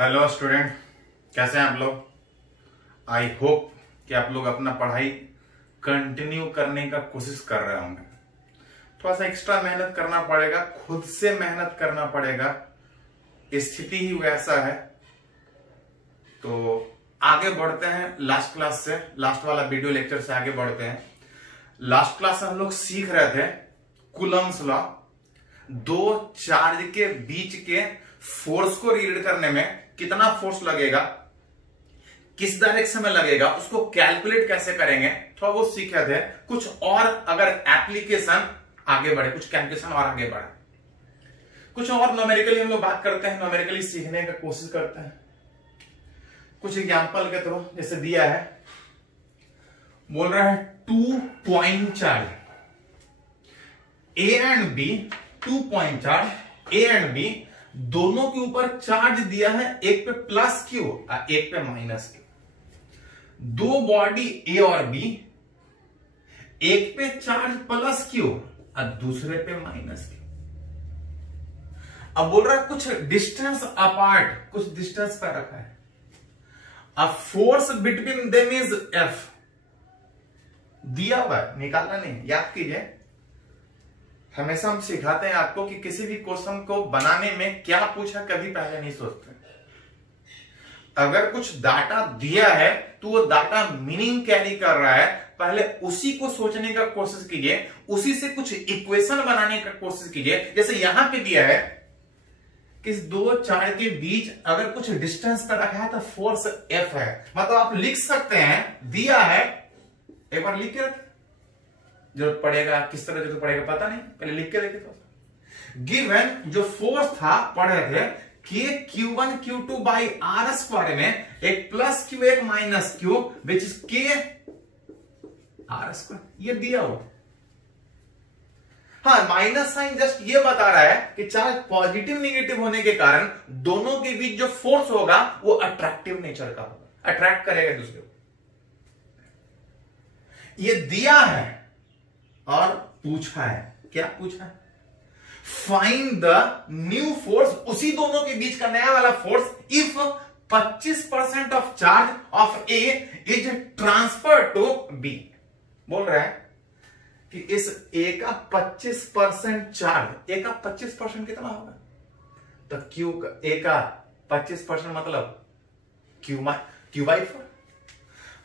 Hello student, कैसे हैं आप लोग। आई होप कि आप लोग अपना पढ़ाई कंटिन्यू करने का कोशिश कर रहे होंगे। थोड़ा सा एक्स्ट्रा मेहनत करना पड़ेगा, खुद से मेहनत करना पड़ेगा, स्थिति ही वैसा है। तो आगे बढ़ते हैं लास्ट क्लास से, लास्ट वाला वीडियो लेक्चर से आगे बढ़ते हैं। लास्ट क्लास में हम लोग सीख रहे थे कूलम्स लॉ, दो चार्ज के बीच के फोर्स को रीड करने में कितना फोर्स लगेगा, किस डायरेक्शन में लगेगा, उसको कैलकुलेट कैसे करेंगे, थोड़ा वो सीखे थे। कुछ और अगर एप्लीकेशन आगे बढ़े, कुछ कैलकुलेशन और आगे बढ़े, कुछ और न्यूमेरिकली हम लोग बात करते हैं, न्यूमेरिकली सीखने का कोशिश करते हैं। कुछ एग्जांपल के थ्रू जैसे दिया है, बोल रहा है 2 point charge A and B, 2 point charge A and B दोनों के ऊपर चार्ज दिया है, एक पे प्लस क्यू और एक पे माइनस क्यू। दो बॉडी ए और बी, एक पे चार्ज प्लस क्यू और दूसरे पे माइनस क्यू। अब बोल रहा है कुछ डिस्टेंस अपार्ट, कुछ डिस्टेंस पर रखा है। A force between them is F दिया हुआ है, निकालना नहीं, याद कीजिए। हमेशा हम सिखाते हैं आपको कि किसी भी क्वेश्चन को बनाने में क्या पूछा कभी पहले नहीं सोचते। अगर कुछ डाटा दिया है तो वो डाटा मीनिंग कैरी कर रहा है, पहले उसी को सोचने का कोशिश कीजिए, उसी से कुछ इक्वेशन बनाने का कोशिश कीजिए। जैसे यहां पे दिया है कि दो चार्ज के बीच अगर कुछ डिस्टेंस पर रखा है तो फोर्स एफ है, मतलब आप लिख सकते हैं दिया है, एक बार लिख के रखें, जरूरत पड़ेगा, किस तरह जरूरत पड़ेगा पता नहीं, पहले लिख के देखे। तो गिवन जो फोर्स था पढ़े थे के Q1 Q2 by R square में एक प्लस क्यू एक माइनस क्यू विच इज के आर स्क्वायर, ये दिया हो। हाँ, माइनस साइन जस्ट ये बता रहा है कि चार्ज पॉजिटिव निगेटिव होने के कारण दोनों के बीच जो फोर्स होगा वो अट्रैक्टिव नेचर का होगा, अट्रैक्ट करेगा दूसरे को। ये दिया है और पूछा है, क्या पूछा है? फाइंड द न्यू फोर्स, उसी दोनों के बीच का नया वाला force, if 25% of charge of A is transfer to B. बोल रहा है कि इस ए का 25% चार्ज, ए का 25% कितना होगा? तो क्यू का, ए का 25% मतलब क्यू बाई 4।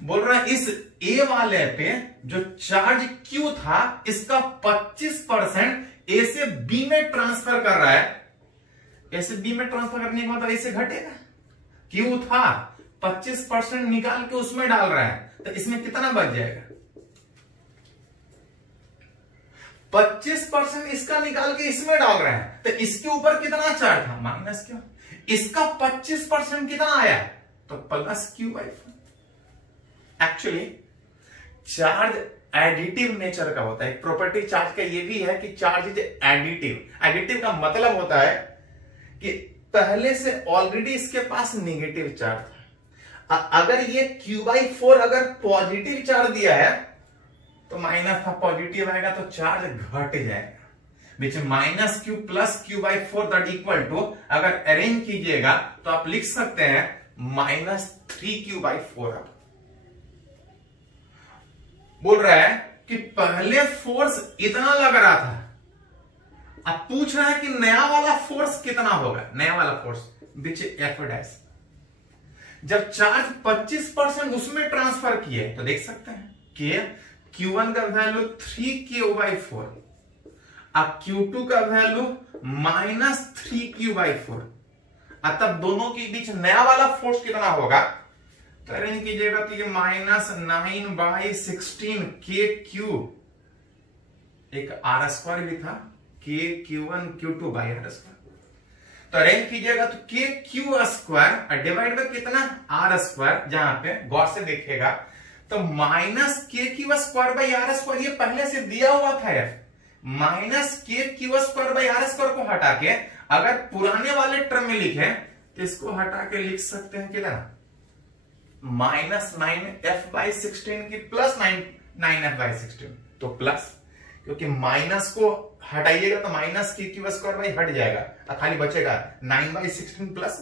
बोल रहा है इस ए वाले पे जो चार्ज क्यू था इसका 25% ए से बी में ट्रांसफर कर रहा है। ए से बी में ट्रांसफर करने के बाद ए से घटेगा, क्यू था 25% निकाल के उसमें डाल रहा है, तो इसमें कितना बच जाएगा? 25% इसका निकाल के इसमें डाल रहे हैं, तो इसके ऊपर कितना चार्ज था? Minus Q. इसका 25% कितना आया? तो plus Q by 4। Actually charge additive nature का होता है। एक प्रॉपर्टी चार्ज का ये भी है कि चार्ज इज एडिटिव। एडिटिव का मतलब होता है कि पहले से ऑलरेडी इसके पास नेगेटिव चार्ज था, अगर ये Q/4 अगर पॉजिटिव चार्ज दिया है तो माइनस था, पॉजिटिव आएगा तो चार्ज घट जाएगा, which minus Q plus Q/4 that equal to, अगर अरेंज कीजिएगा तो आप लिख सकते हैं -3Q/4। बोल रहा है कि पहले फोर्स इतना लग रहा था, अब पूछ रहा है कि नया वाला फोर्स कितना होगा? नया वाला फोर्स विच एफ डैश। जब चार्ज 25% उसमें ट्रांसफर किए तो देख सकते हैं कि Q1 का वैल्यू 3Q/4, अब Q2 का वैल्यू -3Q/4, तब दोनों के बीच नया वाला फोर्स कितना होगा? तो अरेंज कीजिएगा तो ये -9/16 के क्यू, एक आर स्क्वायर भी था, K Q1 Q2 by R square. तो अरेंज कीजिएगा तो K Q square divide by कितना? R square. जहां पे गौर से देखिएगा तो minus K Q square by R square, ये पहले से दिया हुआ था F, minus K Q square by R square को हटा के अगर पुराने वाले टर्म में लिखे तो इसको हटा के लिख सकते हैं कितना? -9f/16 की प्लस 9f/16, तो प्लस, क्योंकि माइनस को हटाइएगा तो माइनस की क्यू स्क्वायर बाई हट जाएगा, खाली बचेगा 9/16 प्लस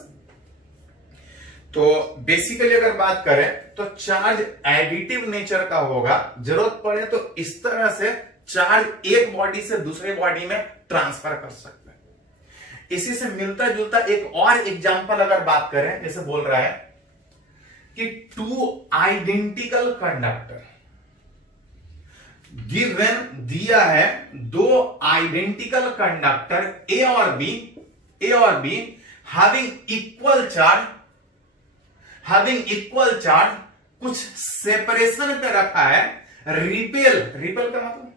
तो बेसिकली अगर बात करें तो चार्ज एडिटिव नेचर का होगा, जरूरत पड़े तो इस तरह से चार्ज एक बॉडी से दूसरे बॉडी में ट्रांसफर कर सकते हैं। इसी से मिलता जुलता एक और एग्जांपल अगर बात करें, जैसे बोल रहा है कि टू आइडेंटिकल कंडक्टर गिवन दिया है, दो आइडेंटिकल कंडक्टर ए और बी हैविंग इक्वल चार्ज कुछ सेपरेशन पे रखा है। रिपेल का मतलब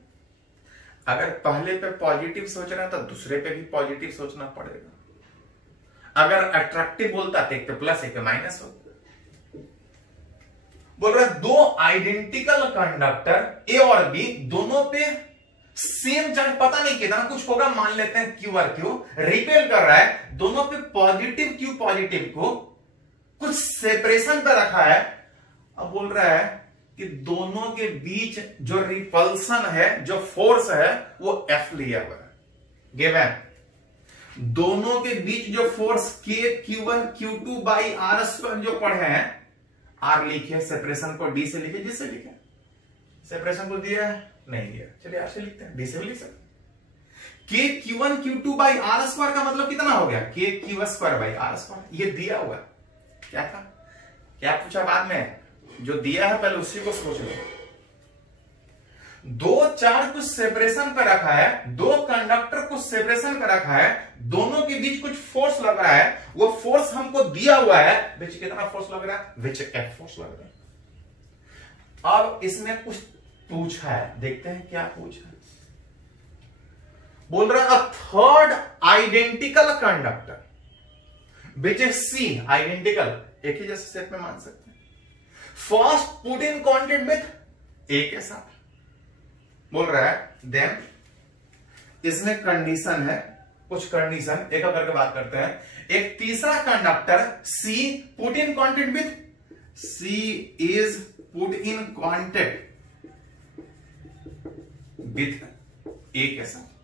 अगर पहले पे पॉजिटिव सोच रहा है तो दूसरे पे भी पॉजिटिव सोचना पड़ेगा। अगर अट्रैक्टिव बोलता तो एक पे प्लस एक पे माइनस होता। बोल रहा है दो आइडेंटिकल कंडक्टर ए और बी, दोनों पे सेम चार्ज, पता नहीं कितना कुछ होगा, मान लेते हैं क्यू और क्यू, रिपेल कर रहा है, दोनों पे पॉजिटिव क्यू पॉजिटिव को कुछ सेपरेशन पे रखा है। अब बोल रहा है कि दोनों के बीच जो रिपल्सन है, जो फोर्स है, वो एफ लिया हुआ है गिवन। दोनों के बीच जो फोर्स के Q1 Q2 by R square जो पढ़े हैं, आर लिखे, सेपरेशन को डी से लिखे, जिससे लिखे, सेपरेशन को दिया है नहीं दिया, चलिए आर से लिखते हैं, डी से भी लिख सकते। के Q1 Q2 by R square का मतलब कितना हो गया, K Q square by R square, ये दिया हुआ। क्या था, क्या पूछा बाद में, जो दिया है पहले उसी को सोच लो। दो चार्ज कुछ सेपरेशन पे रखा है, दो कंडक्टर कुछ सेपरेशन पे रखा है, दोनों के बीच कुछ फोर्स लग रहा है, वो फोर्स हमको दिया हुआ है, विच कितना फोर्स लग रहा है, विच एफ फोर्स लग रहा है। अब इसने कुछ पूछा है, देखते हैं क्या पूछा है। बोल रहा है third identical conductor which is C, identical एक ही जैसे सेट में मान सकते हैं, first put in contact with A के साथ। बोल रहा है देन इसमें कंडीशन है, कुछ कंडीशन एक करके बात करते हैं। एक तीसरा conductor C put in contact with, C is put in contact with A के साथ।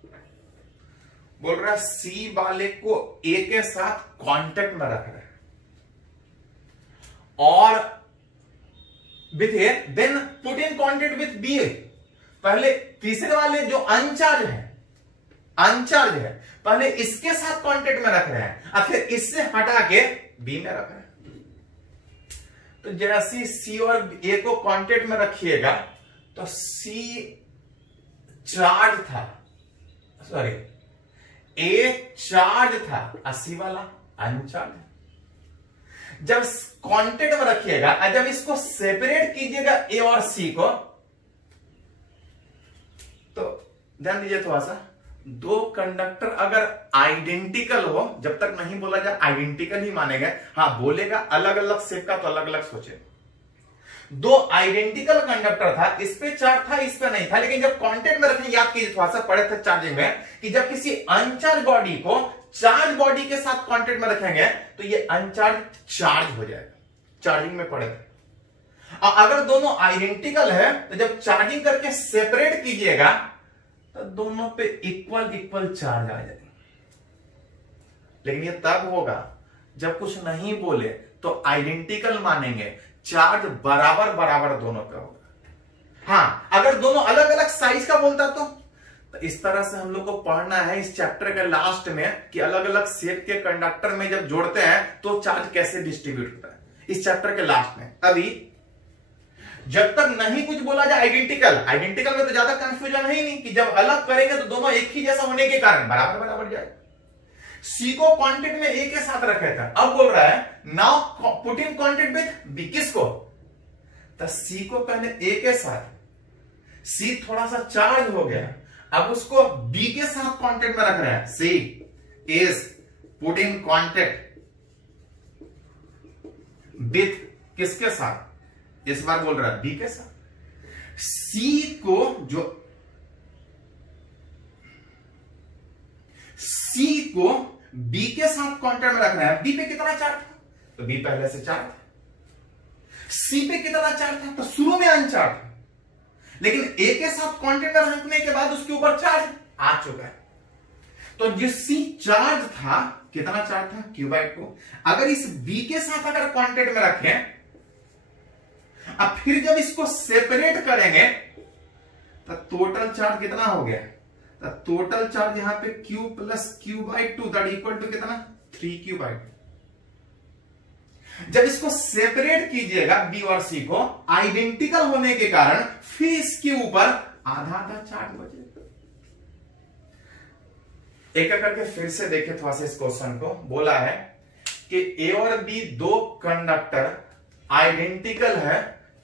बोल रहा है सी वाले को ए के साथ कांटेक्ट में रख रहा है और with A, then put in contact with B. पहले तीसरे वाले जो अनचार्ज है, पहले इसके साथ कांटेक्ट में रख रहे हैं और फिर इससे हटा के बी में रख रहे हैं। तो जैसे सी और ए को कांटेक्ट में रखिएगा तो सी चार्ज था, सॉरी ए चार्ज था और सी वाला अनचार्ज। जब कांटेक्ट में रखिएगा और जब इसको सेपरेट कीजिएगा ए और सी को, तो ध्यान दीजिए थोड़ा सा, दो कंडक्टर अगर आइडेंटिकल हो, जब तक नहीं बोला जाए आइडेंटिकल ही मानेंगे, हाँ बोलेगा अलग अलग शेप का तो अलग अलग सोचे। दो आइडेंटिकल कंडक्टर था, इस पे चार्ज था इस पे नहीं था, लेकिन जब कांटेक्ट में रखने, याद कीजिए थोड़ा सा पढ़े थे चार्जिंग में कि जब किसी अनचार्ज बॉडी को चार्ज बॉडी के साथ कांटेक्ट में रखेंगे तो ये अनचार्ज चार्ज हो जाएगा, चार्जिंग में पड़े थे। और अगर दोनों आइडेंटिकल है तो जब चार्जिंग करके सेपरेट कीजिएगा तो दोनों पे इक्वल चार्ज आ जाएगा। लेकिन ये तब होगा जब कुछ नहीं बोले तो आइडेंटिकल मानेंगे, चार्ज बराबर दोनों पे होगा। हाँ अगर दोनों अलग अलग साइज का बोलता तो इस तरह से हम लोग को पढ़ना है इस चैप्टर के लास्ट में कि अलग अलग शेप के कंडक्टर में जब जोड़ते हैं तो चार्ज कैसे डिस्ट्रीब्यूट होता है, इस चैप्टर के लास्ट में। अभी जब तक नहीं कुछ बोला जाए आइडेंटिकल में तो ज्यादा कंफ्यूजन है ही नहीं कि जब अलग करेंगे तो दोनों एक ही जैसा होने के कारण बराबर जाएगा। सी को कांटेक्ट में ए के साथ रखे था, अब बोल रहा है now put in contact with B, किसको, तो सी को पहले ए के साथ, सी थोड़ा सा चार्ज हो गया, अब उसको बी के साथ कांटेक्ट में रख रहे हैं। C is put in contact with किसके साथ, इस बार बोल रहा है बी के साथ। सी को बी के साथ कांटेक्ट में रखना है। बी पे कितना चार्ज था, तो बी पहले से चार्ज था। सी पे कितना चार्ज था, तो शुरू में अनचार्ज था, लेकिन ए के साथ कांटेक्ट में रखने के बाद उसके ऊपर चार्ज आ चुका है। तो जिस सी चार्ज था कितना चार्ज था Q/2। अगर इस B के साथ अगर कांटेक्ट में रखें, अब फिर जब इसको सेपरेट करेंगे तो टोटल चार्ज कितना हो गया, तो टोटल चार्ज यहां पे Q plus Q/2 that equal to कितना 3Q/2। जब इसको सेपरेट कीजिएगा B और C को, आइडेंटिकल होने के कारण फिर इसके ऊपर आधा आधा चार्ज बचेगा। एक करके फिर से देखें थोड़ा सा इस क्वेश्चन को। बोला है कि A और B दो कंडक्टर आइडेंटिकल है,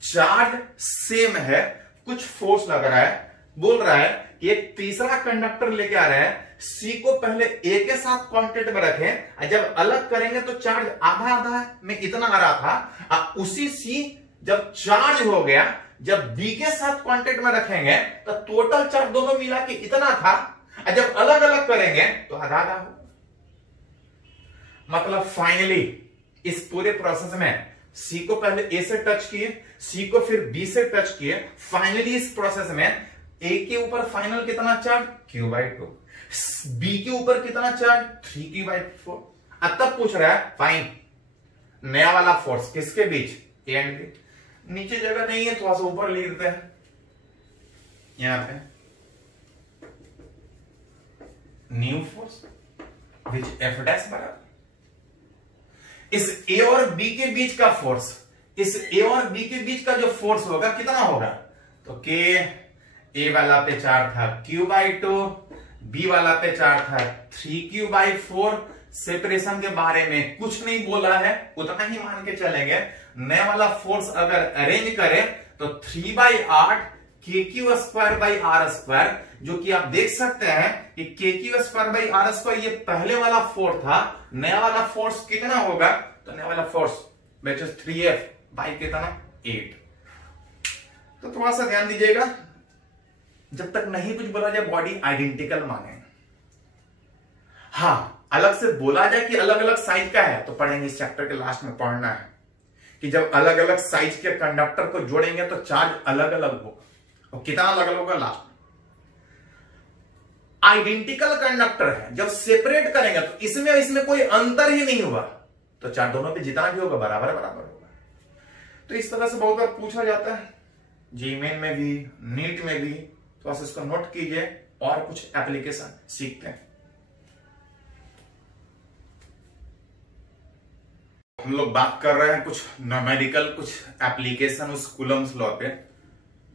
चार्ज सेम है, कुछ फोर्स लग रहा है। बोल रहा है कि एक तीसरा कंडक्टर लेके आ रहे हैं, C को पहले A के साथ कांटेक्ट में रखें, जब अलग करेंगे तो चार्ज आधा आधा में इतना आ रहा था। अब उसी C जब चार्ज हो गया, जब B के साथ कांटेक्ट में रखेंगे तो टोटल चार्ज दोनों मिला के इतना था, जब अलग अलग करेंगे तो आधा आधा हो। मतलब फाइनली इस पूरे प्रोसेस में C को पहले A से टच किए, C को फिर B से टच किए, फाइनली इस प्रोसेस में A के ऊपर फाइनल कितना चार्ज Q/2, B के ऊपर कितना चार्ज 3Q/4। अब तब पूछ रहा है फाइन नया वाला फोर्स किसके बीच, A एंड B। नीचे जगह नहीं है, थोड़ा सा ऊपर लिख देते हैं। यहां पे new force which F dash बराबर इस A और B के बीच का फोर्स, इस A और B के बीच का जो फोर्स होगा कितना होगा, तो K A वाला पे चार्ज था Q/2, B वाला पे चार्ज था 3Q/4। सेपरेशन के बारे में कुछ नहीं बोला है, उतना ही मान के चलेंगे। नया वाला फोर्स अगर अरेंज करें तो 3/8 KQ²/R², जो कि आप देख सकते हैं कि KQ²/R² ये पहले वाला फोर्स था। नया वाला फोर्स कितना होगा, तो नया वाला force which is 3F by कितना 8। तो थोड़ा सा ध्यान दीजिएगा, जब तक नहीं कुछ बोला जाए बॉडी आइडेंटिकल माने। हाँ, अलग से बोला जाए कि अलग अलग साइज का है तो पढ़ेंगे, इस चैप्टर के लास्ट में पढ़ना है कि जब अलग अलग साइज के कंडक्टर को जोड़ेंगे तो चार्ज अलग अलग होगा, और कितना अलग अलग होगा लास्ट। आइडेंटिकल कंडक्टर है, जब सेपरेट करेंगे तो इसमें इसमें कोई अंतर ही नहीं हुआ, तो चार्ज दोनों पे जितना भी होगा बराबर बराबर होगा। तो इस तरह से बहुत बार पूछा जाता है, जीमेन में भी, नीट में भी। तो बस इसको नोट कीजिए और कुछ एप्लीकेशन सीखते हैं। हम लोग बात कर रहे हैं कुछ न्यूमेरिकल, कुछ एप्लीकेशन उस कूलम्स लॉ पे।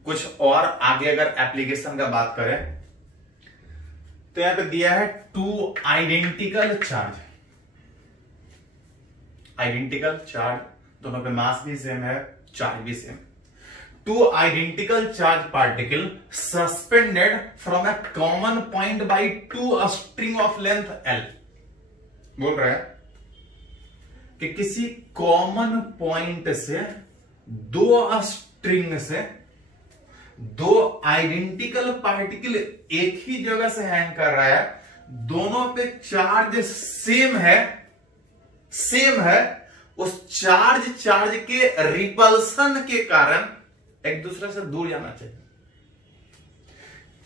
कुछ और आगे अगर एप्लीकेशन का बात करें तो यहां पे दिया है two identical charge. Identical charge, दोनों पे मास भी सेम है, चार्ज भी same. Two identical charge particle suspended from A common point by two string of length L। बोल रहे हैं कि किसी कॉमन पॉइंट से दो स्ट्रिंग से दो आइडेंटिकल पार्टिकल एक ही जगह से हैंग कर रहा है, दोनों पे चार्ज सेम है। उस चार्ज के रिपल्सन के कारण एक दूसरे से दूर जाना चाहिए।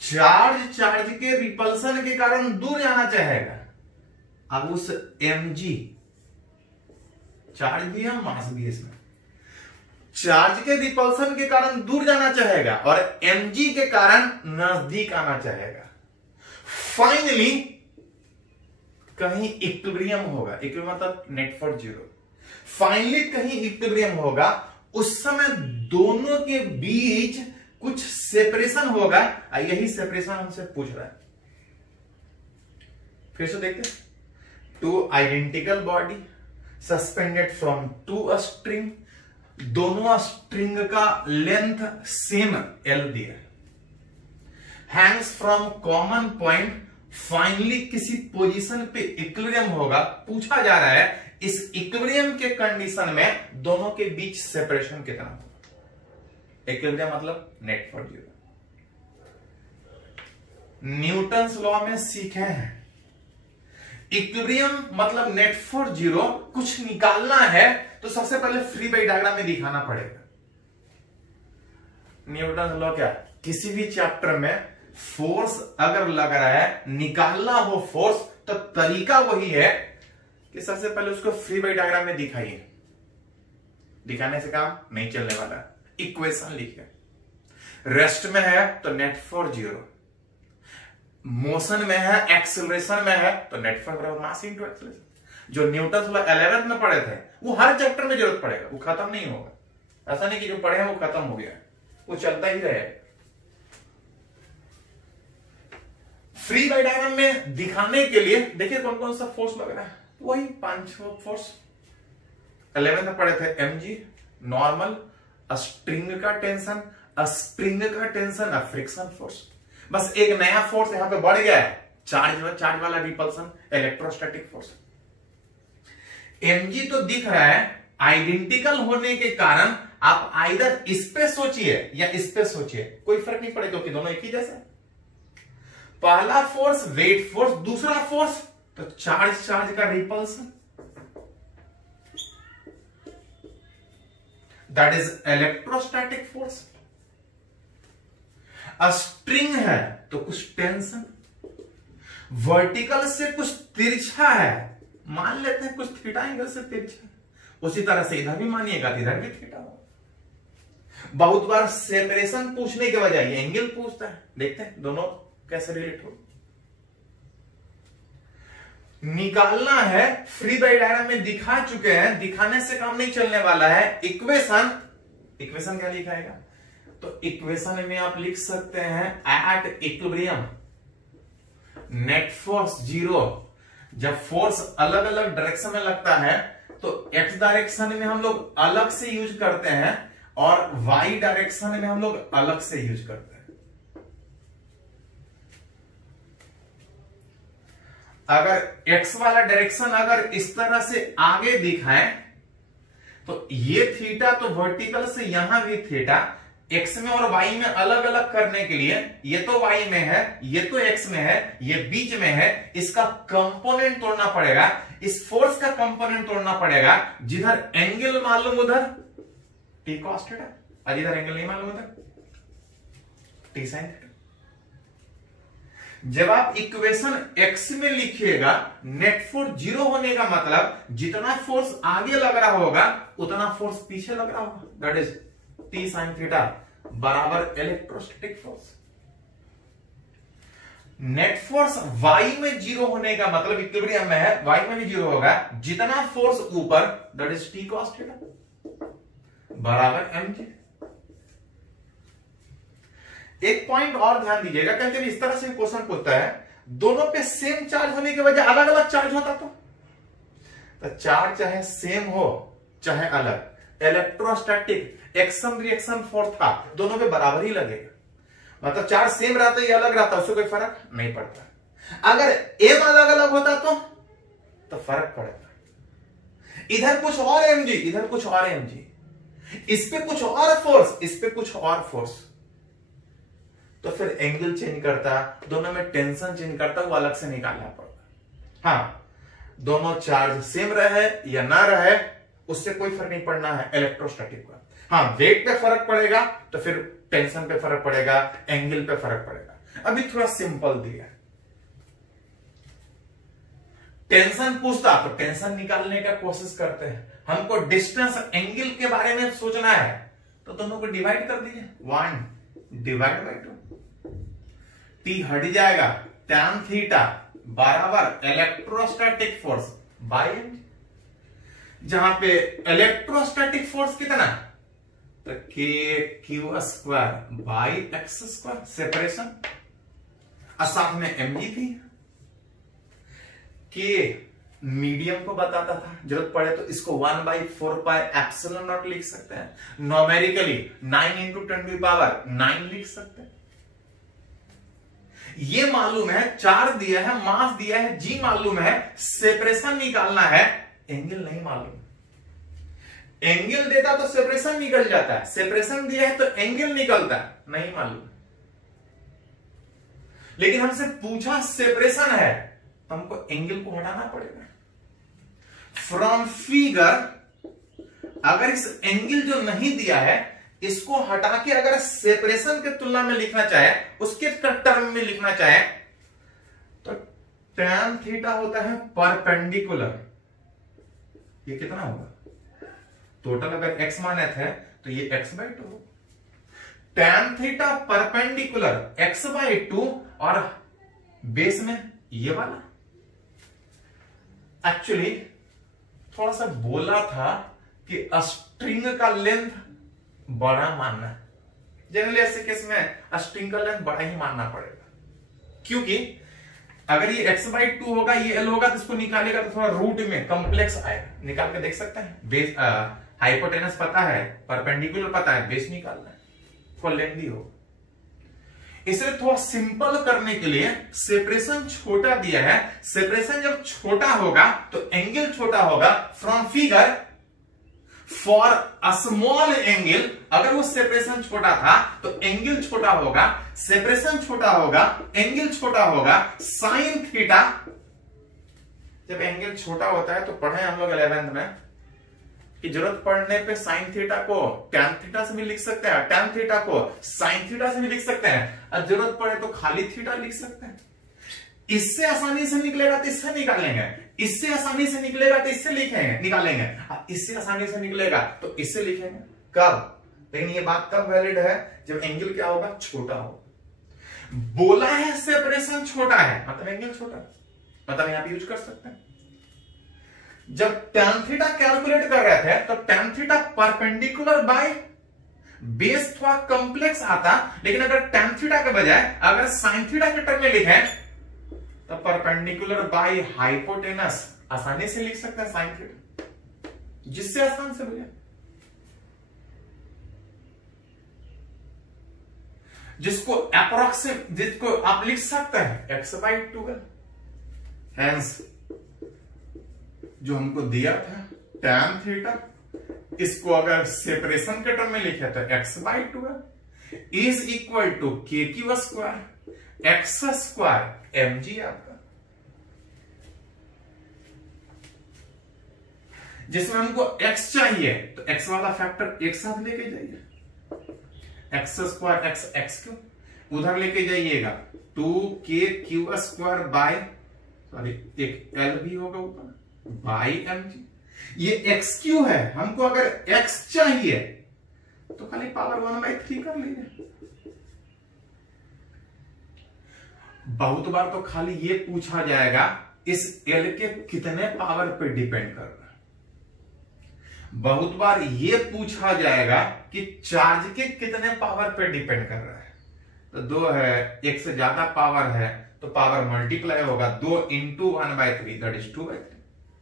चार्ज के रिपल्सन के कारण दूर जाना चाहेगा। अब उस mg, चार्ज भी है मास भी है, इसमें चार्ज के रिपल्सन के कारण दूर जाना चाहेगा और mg के कारण नजदीक आना चाहेगा। फाइनली कहीं इक्विलिब्रियम होगा, इक्विलिब्रियम मतलब नेट फॉर जीरो। फाइनली कहीं इक्विलिब्रियम होगा, उस समय दोनों के बीच कुछ सेपरेशन होगा। यही सेपरेशन हमसे पूछ रहा है। फिर से देखते, two identical body suspended from two string, दोनों स्ट्रिंग का लेंथ सेम L दिया, hangs from common point. Finally किसी पोजीशन पे इक्विलिब्रियम होगा। पूछा जा रहा है इस इक्विलिब्रियम के कंडीशन में दोनों के बीच सेपरेशन कितना होगा। इक्विलिब्रियम मतलब net for zero. Newton's law में सीखे हैं, इक्विलिब्रियम मतलब नेट फॉर जीरो। कुछ निकालना है तो सबसे पहले फ्री बॉडी डायग्राम में दिखाना पड़ेगा। न्यूटन लॉ क्या, किसी भी चैप्टर में फोर्स अगर लग रहा है, निकालना हो फोर्स, तो तरीका वही है कि सबसे पहले उसको फ्री बॉडी डायग्राम में दिखाइए। दिखाने से काम नहीं चलने वाला, इक्वेशन लिखिए। रेस्ट में है तो नेट फोर्स 0, मोशन में है, एक्सेलरेशन में है तो नेट फोर्स बराबर मास इनटू एक्सेलरेशन। जो न्यूटन लॉ 11th में पढ़े थे वो हर चैप्टर में जरूरत पड़ेगा, वो खत्म नहीं होगा। ऐसा नहीं कि जो पढ़े हैं वो खत्म हो गया, वो चलता ही रहेगा। फ्री बॉडी डायग्राम में दिखाने के लिए देखिए कौन कौन सा फोर्स लग रहा है, वही 5 फोर्स 11th में पढ़े थे। mg नॉर्मल, स्ट्रिंग का टेंशन, स्प्रिंग का टेंशन, फ्रिक्शन फोर्स। बस एक नया फोर्स यहां पे बढ़ गया है, चार्ज वाला रिपल्सन, इलेक्ट्रोस्टैटिक फोर्स। mg तो दिख रहा है, आइडेंटिकल होने के कारण आप आइदर इस पे सोचिए या इस पे सोचिए, कोई फर्क नहीं पड़ेगा क्योंकि दोनों एक ही जैसा है। पहला फोर्स वेट फोर्स, दूसरा फोर्स तो चार्ज का repulsion, that is electrostatic force. String है तो कुछ टेंशन, वर्टिकल से कुछ तिरछा है, मान लेते हैं कुछ थीटा एंगल से तिरछा, उसी तरह से इधर भी मानिएगा इधर भी थीटा हो। बहुत बार सेपरेशन पूछने के बजाय एंगल पूछता है, देखते हैं दोनों कैसे रिलेट हो। निकालना है, फ्री बॉडी डायग्राम में दिखा चुके हैं, दिखाने से काम नहीं चलने वाला है। इक्वेशन क्या लिखाएगा, तो इक्वेशन में आप लिख सकते हैं एट इक्विलिब्रियम नेट फोर्स 0। जब फोर्स अलग अलग डायरेक्शन में लगता है तो एक्स डायरेक्शन में हम लोग अलग से यूज करते हैं और वाई डायरेक्शन में हम लोग अलग से यूज करते हैं। अगर एक्स वाला डायरेक्शन अगर इस तरह से आगे दिखाए तो ये थीटा तो वर्टिकल से यहां भी थीटा, एक्स में और वाई में अलग अलग करने के लिए ये तो वाई में है, ये तो एक्स में है, ये बीच में है, इसका कंपोनेंट तोड़ना पड़ेगा, इस फोर्स का कंपोनेंट तोड़ना पड़ेगा। जिधर एंगल मालूम उधर टी कॉस थीटा, और जिधर एंगल नहीं मालूम उधर टी साइन थीटा। जब आप इक्वेशन एक्स में लिखिएगा, नेट फोर्स 0 होने का मतलब जितना फोर्स आगे लग रहा होगा उतना फोर्स पीछे लग रहा होगा, that is T sine theta बराबर electrostatic force. Net force Y में 0 होने का मतलब इक्विलिब्रियम में है, वाई में भी 0 होगा, जितना फोर्स ऊपर that is T cos theta बराबर mg। एक पॉइंट और ध्यान दीजिएगा, कभी कभी इस तरह से क्वेश्चन पूछता है, दोनों पे सेम चार्ज होने के बजाय अलग अलग चार्ज होता तो चार्ज चाहे सेम हो चाहे अलग, इलेक्ट्रोस्टैटिक एक्शन रिएक्शन फोर्स था, दोनों पे बराबर ही लगेगा। मतलब चार्ज सेम रहता या अलग रहता उससे कोई फर्क नहीं पड़ता। अगर एम अलग अलग होता तो फर्क पड़ेगा। इधर कुछ और mg, इधर कुछ और mg, इस पे कुछ और फोर्स, इस पे कुछ और फोर्स, तो फिर एंगल चेंज करता, दोनों में टेंशन चेंज करता, वो अलग से निकालना पड़ता। हाँ, दोनों चार्ज सेम रहे या ना रहे उससे कोई फर्क नहीं पड़ना है इलेक्ट्रोस्टैटिक का। हाँ, वेट पे फर्क पड़ेगा तो फिर टेंशन पे फर्क पड़ेगा, एंगल पे फर्क पड़ेगा। अभी थोड़ा सिंपल दिया, टेंशन पूछता तो टेंशन निकालने का कोशिश करते हैं। हमको डिस्टेंस एंगल के बारे में सोचना है तो दोनों को डिवाइड कर दीजिए, 1 डिवाइड बाई 2, टी हट जाएगा, tan थीटा बराबर इलेक्ट्रोस्टैटिक फोर्स बाई mg। जहां पे इलेक्ट्रोस्टैटिक फोर्स कितना, तो k q square by x square, separation, और साथ में mg थी। k मीडियम को बताता था, जरूरत पड़े तो इसको 1/4 पाई एप्सिलॉन नॉट लिख सकते हैं, न्यूमेरिकली 9 × 10⁹ लिख सकते हैं। ये मालूम है, चार्ज दिया है, मास दिया है, जी मालूम है, सेपरेशन निकालना है, एंगल नहीं मालूम। एंगल देता तो सेपरेशन निकल जाता है, सेपरेशन दिया है तो एंगल निकलता है, नहीं मालूम। लेकिन हमसे पूछा सेपरेशन है, हमको एंगल को हटाना पड़ेगा। फ्रॉम फिगर अगर इस एंगल जो नहीं दिया है इसको हटा के अगर सेपरेशन के तुलना में लिखना चाहे, उसके टर्म में लिखना चाहे, तो tan थीटा होता है परपेंडिकुलर ये कितना होगा, टोटल अगर x मानत है तो ये x/2 होगा। tan थीटा परपेंडिकुलर x/2 और बेस में ये वाला। एक्चुअली थोड़ा सा बोला था कि स्ट्रिंग का लेंथ बड़ा मानना है। जनरली ऐसे केस में स्ट्रिंग का लेंथ बड़ा ही मानना पड़ेगा, क्योंकि अगर ये x/2 होगा, ये l होगा, तो इसको निकालेगा तो थोड़ा रूट में कॉम्प्लेक्स आएगा। निकाल के देख सकते हैं। बेस हाइपोटेनस पता है, परपेंडिकुलर पता है, बेस निकालना है, थोड़ा लेंथी होगा। इसलिए थोड़ा सिंपल करने के लिए सेपरेशन छोटा दिया है। सेपरेशन जब छोटा होगा तो एंगल छोटा होगा। From figure for a small angle, अगर वो सेपरेशन छोटा था तो एंगल छोटा होगा, सेपरेशन छोटा होगा, एंगल छोटा होगा। साइन थीटा, जब एंगल छोटा होता है तो पढ़े हम लोग 11th में कि जरूरत पड़ने पे साइन थीटा को टैन थीटा से भी लिख सकते हैं, टैन थीटा को साइन थीटा से भी लिख सकते हैं, और जरूरत पड़े तो खाली थीटा लिख सकते हैं। इससे आसानी से निकलेगा तो इससे निकालेंगे, इससे आसानी से निकलेगा तो इससे लिखेंगे, निकालेंगे, इससे आसानी से निकलेगा तो इससे लिखेंगे। कब? लेकिन ये बात कब वैलिड है? जब एंगल क्या होगा, छोटा होगा। बोला है सेपरेशन छोटा है, मतलब एंगल छोटा, मतलब यहां पे यूज कर सकते हैं। जब tan थीटा कैलकुलेट कर रहे थे तो tan theta perpendicular by base थोड़ा कॉम्प्लेक्स आता, लेकिन अगर tan थीटा के बजाय अगर sin थीटा के टर्म में लिखे तो परपेंडिकुलर बाय हाइपोटेनस आसानी से लिख सकते हैं sin थीटा, जिससे आसान से बोले, जिसको अप्रोक्सीमेट, जिसको आप लिख सकते हैं x/12। हेंस जो हमको दिया था tan थीटा, इसको अगर सेपरेशन के टर्म में लिखे तो x/12 is equal to KQ² x² mg आपका, जिसमें हमको x चाहिए तो x वाला फैक्टर एक साथ लेके जाइए, x² x उधर लेके जाइएगा 2KQ² बाय, सॉरी एक l भी होगा ऊपर, बाई mg। ये xq है, हमको अगर x चाहिए तो खाली पावर 1/3 कर लीजिए। बहुत बार तो खाली ये पूछा जाएगा इस l के कितने पावर पे डिपेंड कर रहा है। बहुत बार ये पूछा जाएगा कि चार्ज के कितने पावर पे डिपेंड कर रहा है। तो 2 है, एक से ज्यादा पावर है तो पावर मल्टीप्लाई होगा, 2 × 1/3 दैट इज 2/3।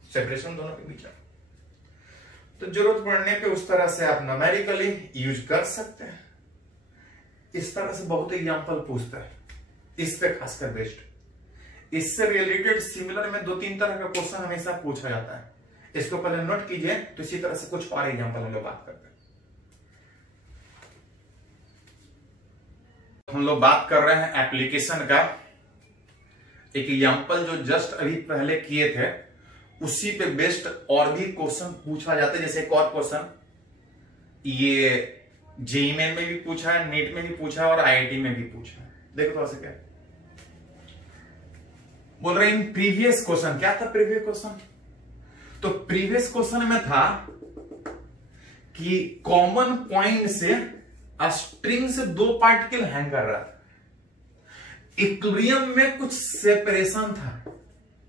सेपरेशन दोनों के बीच है, तो जरूरत पड़ने पे उस तरह से आप न्यूमेरिकली यूज कर सकते हैं। इस तरह से बहुत एग्जांपल पूछता है, इस पे खासकर बेस्ड। इससे रिलेटेड सिमिलर में 2-3 तरह का क्वेश्चन हमेशा पूछा जाता है। इसको पहले नोट कीजिए, तो इसी तरह से कुछ और एग्जांपल हम लोग बात करते हैं। हम लोग बात कर रहे हैं एप्लीकेशन का। एक एग्जांपल जो जस्ट अभी पहले किए थे उसी पे बेस्ड और भी क्वेश्चन पूछा जाता है। जैसे एक और क्वेश्चन ये जेईई मेन में भी पूछा है, नीट में भी पूछा है और आईआईटी में भी पूछा है। देखो तो क्या बोल रहे हैं इन प्रीवियस क्वेश्चन। क्या था प्रीवियस क्वेश्चन? तो प्रीवियस क्वेश्चन में था कि कॉमन पॉइंट से स्ट्रिंग से 2 पार्टिकल हैंग कर रहा था। इक्विलिब्रियम में कुछ सेपरेशन था,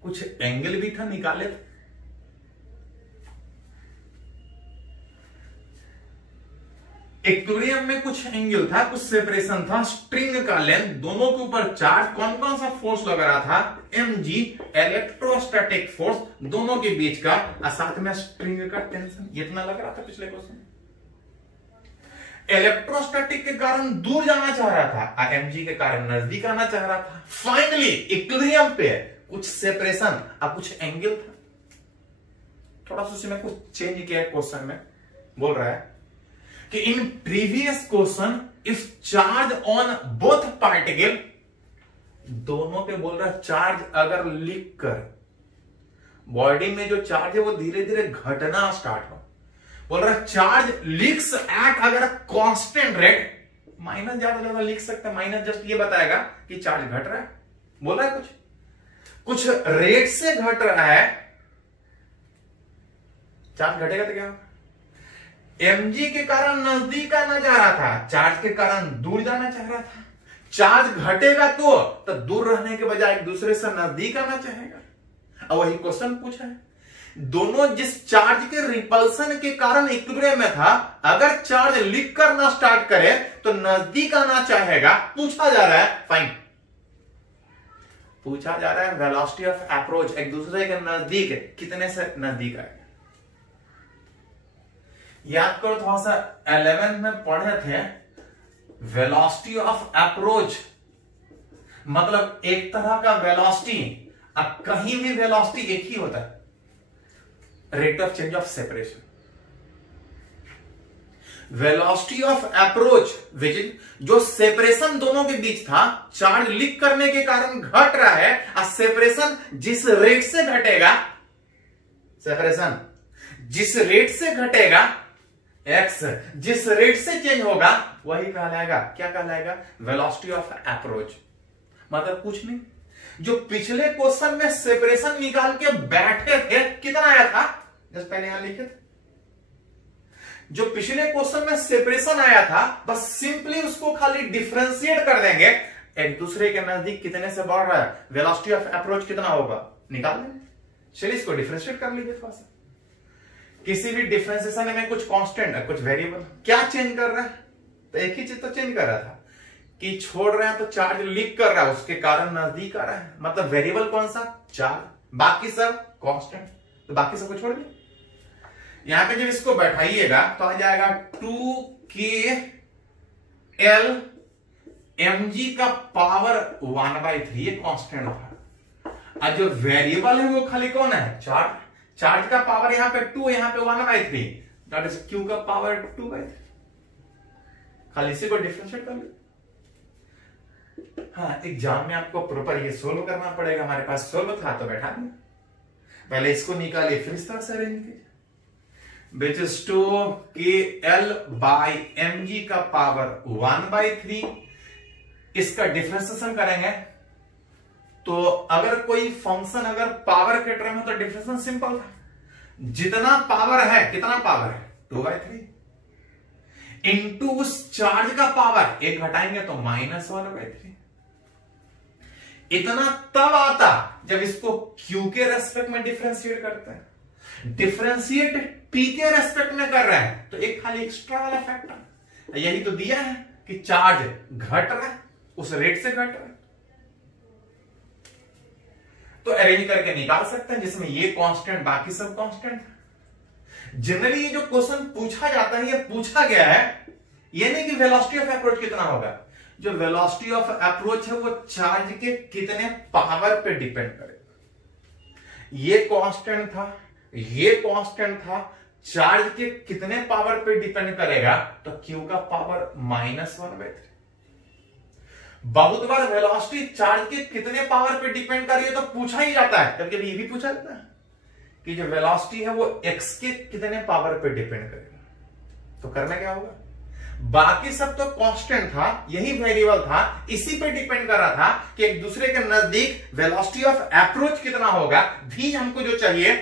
कुछ एंगल भी था, निकाले थे। इक्विलिब्रियम में कुछ एंगल था, कुछ सेपरेशन था, स्ट्रिंग का लेंथ, दोनों के ऊपर चार्ज, कौन कौन सा फोर्स लग रहा था? mg इलेक्ट्रोस्टैटिक फोर्स दोनों के बीच का, और साथ में स्ट्रिंग का टेंशन इतना लग रहा था पिछले क्वेश्चन में। इलेक्ट्रोस्टैटिक के कारण दूर जाना चाह रहा था, mg के कारण नजदीक आना चाह रहा था। फाइनली इक्विलिब्रियम पे कुछ सेपरेशन और कुछ एंगल था। थोड़ा सा उसमें कुछ चेंज किया क्वेश्चन में। बोल रहा है कि in previous question if charge on both particle, दोनों पे बोल रहा है चार्ज अगर लिख कर बॉडी में जो चार्ज है वो धीरे धीरे घटना स्टार्ट हो। बोल रहा है चार्ज लिक्स एट अगर कांस्टेंट रेट, माइनस ज्यादा लिख सकते हैं, माइनस जस्ट ये बताएगा कि चार्ज घट रहा है। बोल रहा है कुछ रेट से घट रहा है चार्ज घटेगा तो क्या होगा? mg के कारण नजदीक आना चाह रहा था, चार्ज के कारण दूर जाना चाह रहा था। चार्ज घटेगा तो दूर रहने के बजाय एक दूसरे से नजदीक आना चाहेगा। और वही क्वेश्चन पूछा है, दोनों जिस चार्ज के रिपल्सन के कारण इक्विलिब्रियम में था, अगर चार्ज लिक करना स्टार्ट करे तो नजदीक आना चाहेगा। पूछा जा रहा है, फाइन, पूछा जा रहा है वेलोसिटी ऑफ अप्रोच एक दूसरे के नजदीक कितने से नजदीक आएगा। याद करो, थोड़ा सा 11 में पढ़े थे, वेलोसिटी ऑफ अप्रोच मतलब एक तरह का वेलोसिटी, अब कहीं भी वेलोसिटी एक ही होता है, rate of change of separation. Velocity of approach जो सेपरेशन दोनों के बीच था, चार्ज लिक करने के कारण घट रहा है, और सेपरेशन जिस रेट से घटेगा, सेपरेशन जिस रेट से घटेगा, एक्स जिस रेट से चेंज होगा, वही कहलाएगा, क्या कहलाएगा? Velocity of approach. मतलब कुछ नहीं, जो पिछले क्वेश्चन में सेपरेशन निकाल के बैठे थे, कितना आया था, जस्ट पहले यहां लिखे थे, जो पिछले क्वेश्चन में सेपरेशन आया था, बस सिंपली उसको खाली डिफरेंशिएट कर देंगे, एक दूसरे के नजदीक कितने से बढ़ रहा है, वेलोसिटी ऑफ अप्रोच कितना होगा, निकाल देंगे। चलिए इसको डिफरेंशिएट कर लीजिए थोड़ा सा। किसी भी डिफरेंशिएशन में कुछ कांस्टेंट है, कुछ वेरिएबल, क्या चेंज कर रहा है? तो एक ही चीज तो चेंज कर रहा था कि छोड़ रहे हैं तो चार्ज लीक कर रहा है, उसके कारण नजदीक आ रहा है। मतलब वेरिएबल कौन सा? चार्ज, बाकी सब कांस्टेंट, तो बाकी सबको छोड़ दिए। यहां पे जब इसको बैठाइएगा तो आ जाएगा 2kL mg का पावर 1/3, ये कांस्टेंट था। और जो वेरिएबल है वो खाली कौन है? चार्ज। चार्ज का पावर यहां पे 2, यहां पे 1/3, दैट इज q का पावर 2/3। खाली इसी को डिफरेंशिएट कर लो। हाँ, एग्जाम में आपको प्रॉपर ये सोल्व करना पड़ेगा, हमारे पास सोल्व था तो बैठा दिया। पहले इसको निकालिए, फिर इस तरह से अरेंज कीजिए, which is 2kL by mg का पावर 1/3। इसका डिफरेंशिएशन करेंगे तो अगर कोई फंक्शन अगर पावर के टर्म में तो डिफरेंशिएशन सिंपल था, जितना पावर है, कितना पावर है, 2/3 इंटू उस चार्ज का पावर, एक घटाएंगे तो -1/3। इतना तब आता जब इसको q के रेस्पेक्ट में डिफरेंशिएट करते हैं। डिफरेंशिएट p के रेस्पेक्ट में कर रहे हैं तो एक खाली एक्स्ट्रा वाला फैक्टर, यही तो दिया है कि चार्ज घट रहा है, उस रेट से घट रहा है, तो अरेंज करके निकाल सकते हैं, जिसमें ये कांस्टेंट, बाकी सब कांस्टेंट। जनरली ये जो क्वेश्चन पूछा जाता है, ये पूछा गया है, ये नहीं कि वेलोसिटी ऑफ अप्रोच कितना होगा। जो वेलोसिटी ऑफ अप्रोच है वो चार्ज के कितने पावर पे डिपेंड करेगा। ये कांस्टेंट था, ये कांस्टेंट था, चार्ज के कितने पावर पे डिपेंड करेगा, तो q का पावर -1/3। बहुत बार वेलोसिटी चार्ज के कितने पावर पे डिपेंड कर रही है तो पूछा ही जाता है, कभी कभी ये भी पूछा जाता है कि जो वेलोसिटी है वो x के कितने पावर पे डिपेंड करेगा। तो करना क्या होगा, बाकी सब तो कांस्टेंट था, यही वेरिएबल था, इसी पे डिपेंड कर रहा था कि एक दूसरे के नजदीक वेलोसिटी ऑफ अप्रोच कितना होगा। भी हमको जो चाहिए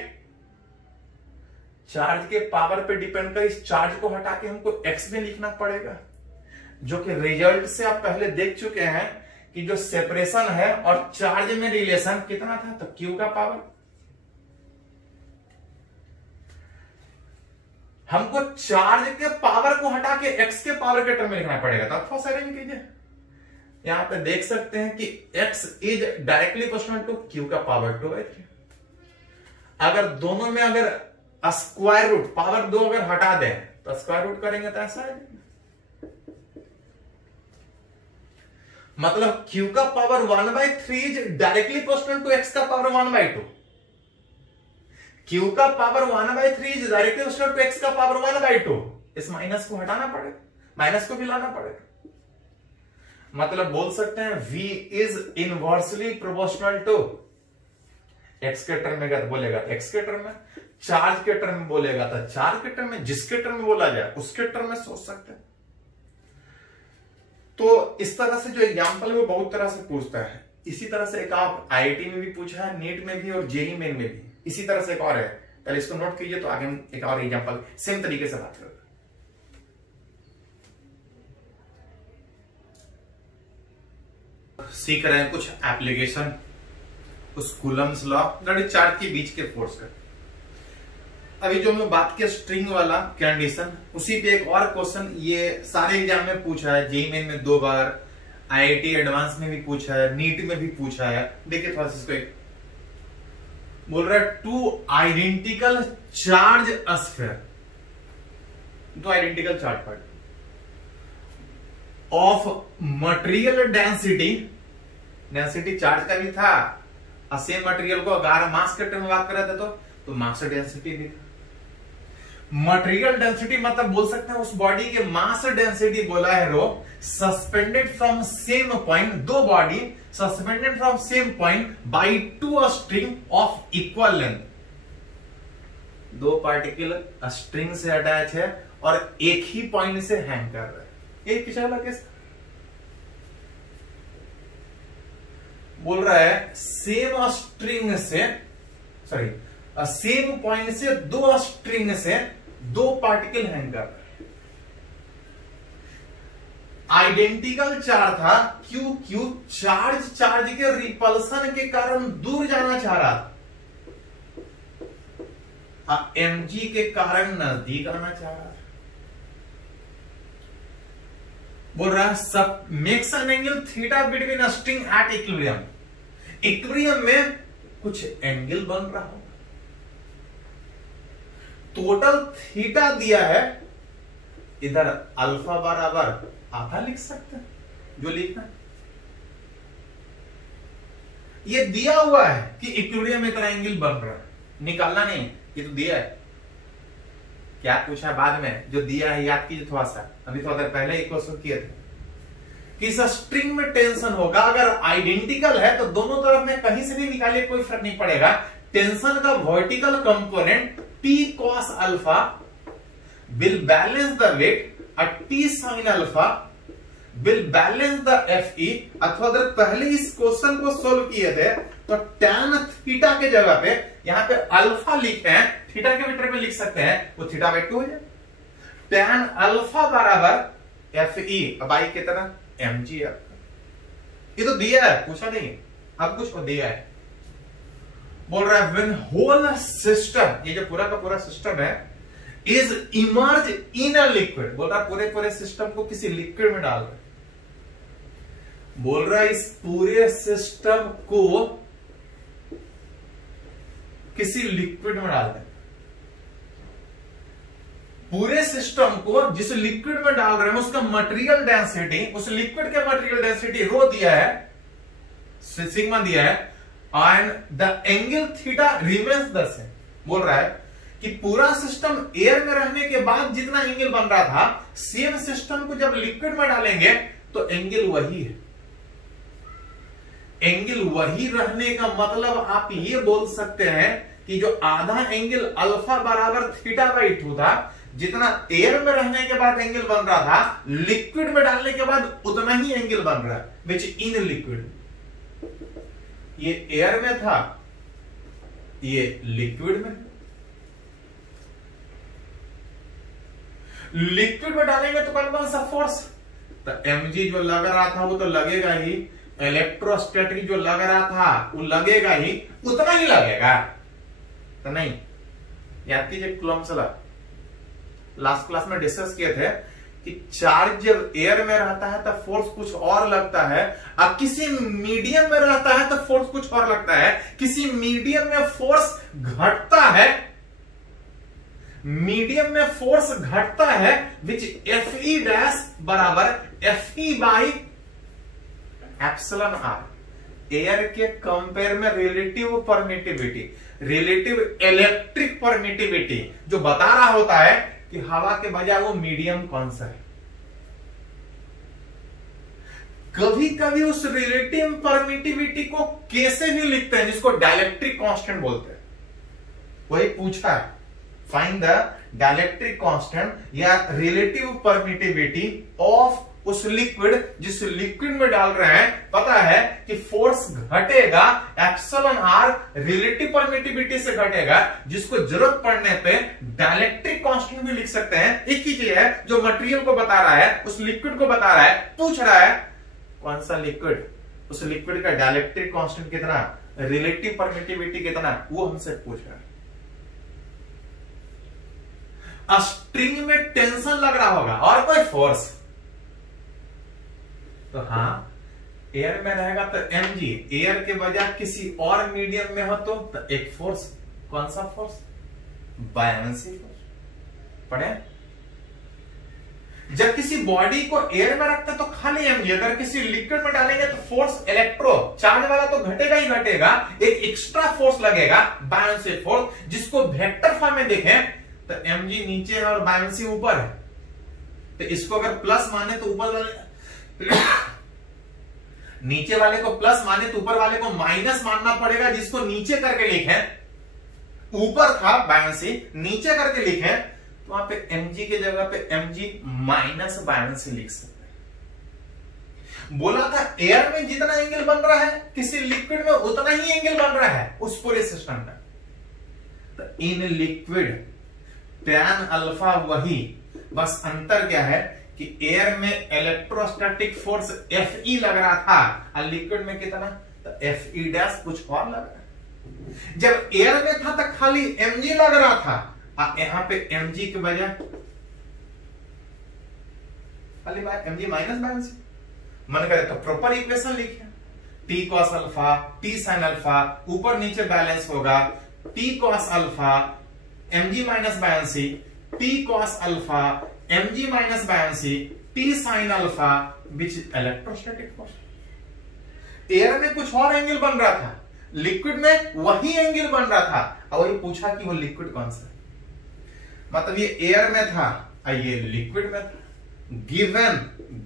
चार्ज के पावर पे डिपेंड कर, इस चार्ज को हटा के हमको x में लिखना पड़ेगा, जो कि रिजल्ट से आप पहले देख चुके हैं कि जो सेपरेशन है और चार्ज में रिलेशन कितना था, तो q का पावर। हमको चार्ज के पावर को हटा के x के पावर के टर्म में लिखना पड़ेगा, तो आप थोड़ा अरेंज कीजिए। यहां पे देख सकते हैं कि x is directly proportional to q का पावर 2/3। अगर दोनों में अगर स्क्वायर रूट, पावर 2 अगर हटा दें तो स्क्वायर रूट करेंगे तो ऐसा है, मतलब q का power 1/3 is directly proportional to x का पावर 1/2। q का power 1/3 is directly proportional to x का पावर 1/2। इस माइनस को हटाना पड़ेगा, माइनस को भी लाना पड़ेगा। मतलब बोल सकते हैं v is inversely proportional to x के टर्म में बोलेगा तो x के टर्म में, चार्ज के टर्म में बोलेगा तो चार्ज के टर्म में, जिसके टर्म में बोला जाए उसके टर्म में सोच सकते हैं। तो इस तरह से जो एग्जाम्पल है वो बहुत तरह से पूछता है। इसी तरह से एक आप IIT में भी पूछा है, नीट में भी और जेईई मेन में भी। इसी तरह से एक और है, पहले इसको नोट कीजिए, तो आगे हम एक और एग्जांपल सेम तरीके से बात करेंगे। सीख रहे हैं कुछ एप्लीकेशन उस कूलम्स लॉ गणित चार्ज के बीच के फोर्स का। अभी जो हमने बात किया स्ट्रिंग वाला कंडीशन, उसी पे एक और क्वेश्चन ये सारे एग्जाम में पूछा है, जेईई मेन में 2 बार, आईआईटी एडवांस में भी पूछा है, नीट में भी पूछा है। देखिए थोड़ा सा इसको, एक बोल रहा है 2 identical charge sphere, 2 identical charge particle of material density charge का भी था, सेम मटेरियल को अगर मास के टर्म में बात कर रहे थे तो मास डेंसिटी भी था। मटेरियल डेंसिटी मतलब बोल सकते हैं उस बॉडी के मास डेंसिटी बोला है rho, suspended from same point, 2 body suspended from same point by 2 string of equal length. 2 particle string से अटैच है और एक ही पॉइंट से हैंग कर रहा है। एक पिछला वाला केस बोल रहा है सेम स्ट्रिंग से, सॉरी सेम पॉइंट से 2 स्ट्रिंग से 2 पार्टिकल हैंग कर रहे हैं। आइडेंटिकल चार्ज था, क्यू चार्ज के रिपल्सन के कारण दूर जाना चाह रहा था, mg के कारण नजदीक आना चाह रहा था। बोल रहा है सब makes an angle theta between a string at equilibrium. Equilibrium में कुछ एंगल बन रहा हो, टोटल थीटा दिया है, इधर अल्फा बराबर आधा लिख सकते हैं, जो लिखना है ये दिया हुआ है कि इक्विलिब्रियम में इतना एंगल बन रहा है, निकालना नहीं, ये तो दिया है। क्या पूछा बाद में, जो दिया है याद कीजिए थोड़ा सा, अभी थोड़ा देर पहले एक क्वेश्चन किए थे कि इस स्ट्रिंग में टेंशन होगा, अगर आइडेंटिकल है तो दोनों तरफ में कहीं से भी निकालिए कोई फर्क नहीं पड़ेगा। टेंशन का vertical component P cos alpha will balance the weight, T sin alpha will balance the Fe। अथवा अगर पहले इस क्वेश्चन को सोल्व किए थे तो tan थीटा के जगह पे यहां पे अल्फा लिखे हैं, थीटा के मीटर में लिख सकते हैं, वो थीटा बाई 2 हो जाए। tan अल्फा बराबर Fe, अब आई कितना mg है। ये तो दिया है, पूछा नहीं, अब कुछ दिया है। बोल रहा है व्हेन होल सिस्टम, ये जो पूरा का पूरा सिस्टम है, is emerge in a liquid, बोल रहा है पूरे पूरे सिस्टम को किसी लिक्विड में डाल रहे, बोल रहा है इस पूरे सिस्टम को किसी लिक्विड में डाल दें। पूरे सिस्टम को जिस लिक्विड में डाल रहे हैं उसका मटेरियल डेंसिटी, उस लिक्विड के मटेरियल डेंसिटी रो दिया है, सिग्मा दिया है, and the angle theta remains the same. बोल रहा है कि पूरा सिस्टम एयर में रहने के बाद जितना एंगल बन रहा था, सेम सिस्टम को जब लिक्विड में डालेंगे तो एंगल वही है। एंगल वही रहने का मतलब आप ये बोल सकते हैं कि जो आधा एंगल अल्फा बराबर थीटा बाई 2 था, जितना एयर में रहने के बाद एंगल बन रहा था, लिक्विड में डालने के बाद उतना ही एंगल बन रहा है, विच इन लिक्विड। ये एयर में था, ये लिक्विड में। लिक्विड में डालेंगे तो कौन सा फोर्स, तो mg जो लग रहा था वो तो लगेगा ही, इलेक्ट्रोस्टैटिक जो लग रहा था वो लगेगा ही, उतना ही लगेगा तो नहीं। याद कीजिए कूलम्ब्स लॉ लास्ट क्लास में डिस्कस किए थे कि चार्ज जब एयर में रहता है तो फोर्स कुछ और लगता है, अब किसी मीडियम में रहता है तो फोर्स कुछ और लगता है। किसी मीडियम में फोर्स घटता है, मीडियम में फोर्स घटता है, विच Fe डैश बराबर Fe by epsilon r. Air के कंपेयर में relative permittivity, relative electric permittivity जो बता रहा होता है कि हवा के बजाय वो मीडियम कौन सा है। कभी कभी उस रिलेटिव परमिटिविटी को कैसे भी लिखते हैं, जिसको डाइलेक्ट्रिक कांस्टेंट बोलते हैं। वही पूछा है, फाइंड द डाइलेक्ट्रिक कांस्टेंट या रिलेटिव परमिटिविटी ऑफ उस लिक्विड जिस लिक्विड में डाल रहे हैं पता है कि फोर्स घटेगा एप्सिलॉन आर रिलेटिव परमिटिविटी से घटेगा, जिसको जरूरत पड़ने पे डाइलेक्ट्रिक कांस्टेंट भी लिख सकते हैं। एक ही चीज है जो मटेरियल को बता रहा है, उस लिक्विड को बता रहा है, पूछ रहा है कौन सा लिक्विड, उस लिक्विड का डाइलेक्ट्रिक कांस्टेंट कितना, रिलेटिव परमिटिविटी कितना, वो हमसे पूछ रहा है। स्ट्रिंग में टेंशन लग रहा होगा और कोई फोर्स, तो हाँ एयर में रहेगा तो mg, एयर के बजाय किसी और मीडियम में हो तो एक फोर्स, कौन सा फोर्स, बायनेंसी फोर्स। पढ़े जब किसी बॉडी को एयर में रखते तो खाली mg, अगर किसी लिक्विड में डालेंगे तो फोर्स इलेक्ट्रो चार्ज वाला तो घटेगा ही घटेगा, एक एक्स्ट्रा फोर्स लगेगा बायनेंसी फोर्स, जिसको वेक्टर फॉर्म में देखें तो mg नीचे है और बायनेंसी ऊपर है, तो इसको अगर प्लस माने तो ऊपर वाले नीचे वाले को प्लस माने तो ऊपर वाले को माइनस मानना पड़ेगा, जिसको नीचे करके लिखे, ऊपर था बायनेंसी नीचे करके लिखे तो वहां पे mg की जगह पे mg माइनस बायनेंसी लिख सकते हैं। बोला था एयर में जितना एंगल बन रहा है किसी लिक्विड में उतना ही एंगल बन रहा है उस पूरे सिस्टम में। तो इन लिक्विड टैन अल्फा वही, बस अंतर क्या है कि एयर में इलेक्ट्रोस्टैटिक फोर्स Fe लग रहा था और लिक्विड में कितना, तो Fe डैश कुछ और लग रहा है। जब एयर में था तो खाली mg लग रहा था, और यहां पे mg के बजाय खाली mg माइनस बायनेंसी, मन करे तो प्रॉपर इक्वेशन लिखे, t cos alpha t sin alpha, ऊपर नीचे बैलेंस होगा, t cos alpha mg minus buoyancy, t cos alpha mg minus buoyancy, t sin alpha which electrostatic force. Air में कुछ और एंगल बन रहा था, लिक्विड में वही एंगल बन रहा था, और वही पूछा कि वो लिक्विड कौन सा है। मतलब ये एयर में था और ये लिक्विड में था, गिवन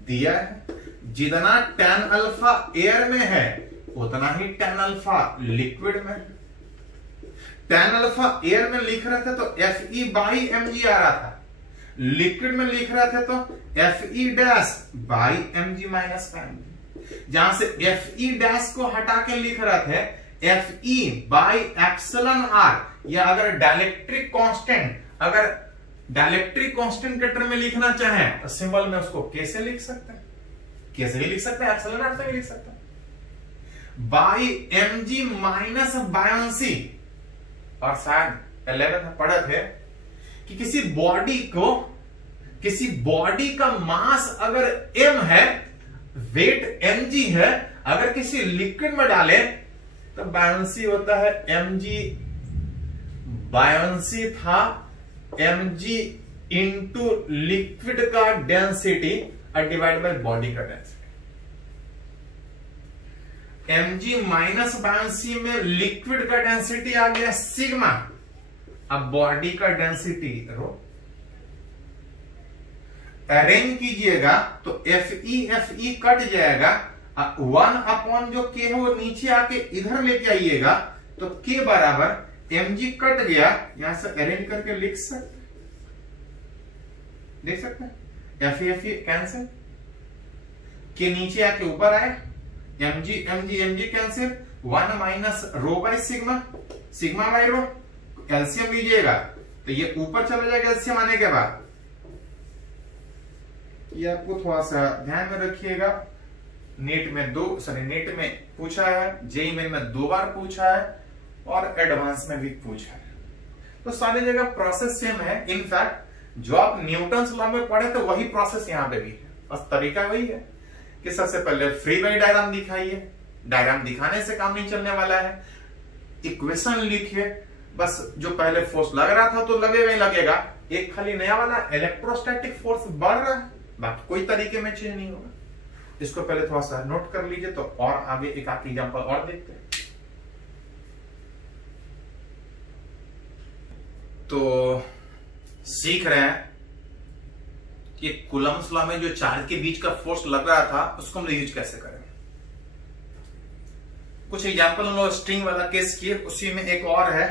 दिया है जितना tan अल्फा एयर में है उतना ही tan अल्फा लिक्विड में। tan अल्फा एयर में लिख रहे थे तो Fe बाई mg आ रहा था, लिक्विड में लिख रहे थे तो Fe dash by mg minus mg। जहां से Fe डैश को हटा के लिख रहे थे Fe बाई एप्सिलॉन आर, या अगर डाइलेक्ट्रिक कांस्टेंट, अगर डाइलेक्ट्रिक कांस्टेंट के टर्म में लिखना चाहें तो सिंबल में उसको कैसे लिख सकते हैं, कैसे ही लिख सकते हैं, एप्सिलॉन आर से भी लिख सकते हैं, बाई mg माइनस बायनेंसी। और शायद 11 में पढ़े थे कि किसी बॉडी का मास अगर m है, वेट mg है, अगर किसी लिक्विड में डाले तो बायनेंसी होता है mg, बायनेंसी था mg इंटू लिक्विड का डेंसिटी और डिवाइड बाय बॉडी का डेंसिटी। mg माइनस बायनेंसी में लिक्विड का डेंसिटी आ गया सिग्मा, अब बॉडी का डेंसिटी रो। अरेंज कीजिएगा तो Fe कट जाएगा, 1 अपॉन जो k है वो नीचे आके इधर लेके आइएगा तो k बराबर mg कट गया, यहां से अरेंज करके लिख सकते, देख सकते हैं Fe कैंसिल, k नीचे आके ऊपर आए, mg cancel, 1 minus rho by sigma, sigma by rho, LCM लीजिएगा तो ये ऊपर चला जाएगा एलसीएम आने के बाद। ये आपको थोड़ा सा ध्यान में रखिएगा, नेट में पूछा है, जेईई में 2 बार पूछा है और एडवांस में भी पूछा है, तो सारी जगह प्रोसेस सेम है। इनफैक्ट जो आप न्यूटन्स लॉ में पढ़े तो वही प्रोसेस यहां पे भी है, बस तरीका वही है कि सबसे पहले फ्री बॉडी डायग्राम दिखाइए, डायग्राम दिखाने से काम नहीं चलने वाला है, इक्वेशन लिखिए, बस जो पहले फोर्स लग रहा था तो लगेगा ही लगेगा, एक खाली नया वाला इलेक्ट्रोस्टैटिक फोर्स बढ़ रहा है, बाकी कोई तरीके में चेंज नहीं होगा। इसको पहले थोड़ा सा नोट कर लीजिए, तो और आगे एक आध एग्जांपल और देखते हैं। तो सीख रहे हैं कि कूलम्स लॉ में जो चार्ज के बीच का फोर्स लग रहा था उसको हम यूज कैसे करें। कुछ एग्जांपल हम लोग स्ट्रिंग वाला केस किए, उसी में एक और है,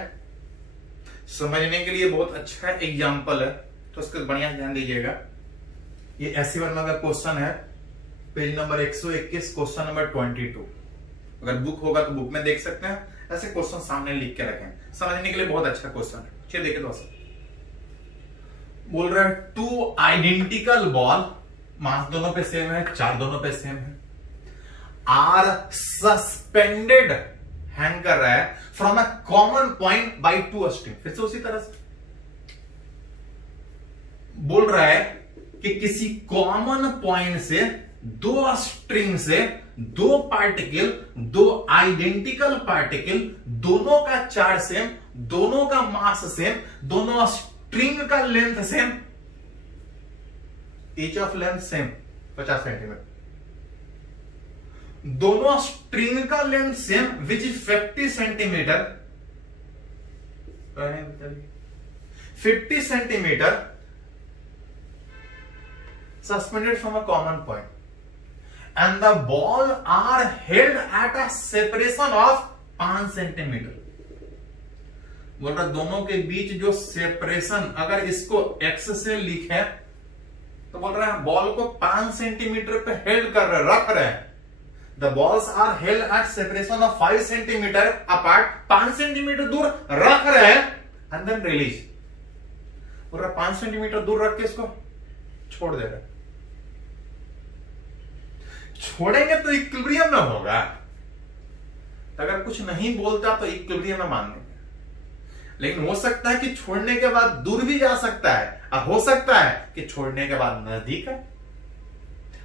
समझने के लिए बहुत अच्छा एग्जांपल है, तो उसको बढ़िया ध्यान दीजिएगा। ये SE1 में अगर क्वेश्चन है पेज नंबर 121 क्वेश्चन नंबर 22। अगर बुक होगा तो बुक में देख सकते हैं, ऐसे क्वेश्चन सामने लिख के रखें, समझने के लिए बहुत अच्छा क्वेश्चन है। चलिए देखें दोस्तों, बोल रहे हैं टू आइडेंटिकल बॉल, मास दोनों पे सेम है, चार्ज दोनों पे सेम है, आर सस्पेंडेड, हैंग कर रहा है from a common point by two string. फिर से उसी तरह से बोल रहा है कि किसी कॉमन पॉइंट से दो स्ट्रिंग से दो पार्टिकल, दो आइडेंटिकल पार्टिकल, दोनों का चार्ज सेम, दोनों का मास सेम, दोनों स्ट्रिंग का length same, each of length same 50 centimetre, दोनों स्ट्रिंग का length same which is 50 centimetre, 50 centimetre suspended from a common point and the ball are held at a separation of 5 centimetre. बोल रहा दोनों के बीच जो separation, अगर इसको x से लिखे तो बोल रहा है बॉल को 5 सेंटीमीटर पे हेल्ड कर रहे, रख रहे हैं। The balls are held at separation of 5 centimetre apart, 5 centimetre दूर रख रहे हैं एंड देन रिलीज। बोल रहा 5 सेंटीमीटर दूर रख के इसको छोड़ दे रहे, छोड़ेंगे तो इक्विलिब्रियम में होगा, अगर कुछ नहीं बोलता तो इक्विलिब्रियम में मान लेंगे। लेकिन हो सकता है कि छोड़ने के बाद दूर भी जा सकता है, और हो सकता है कि छोड़ने के बाद नजदीक है।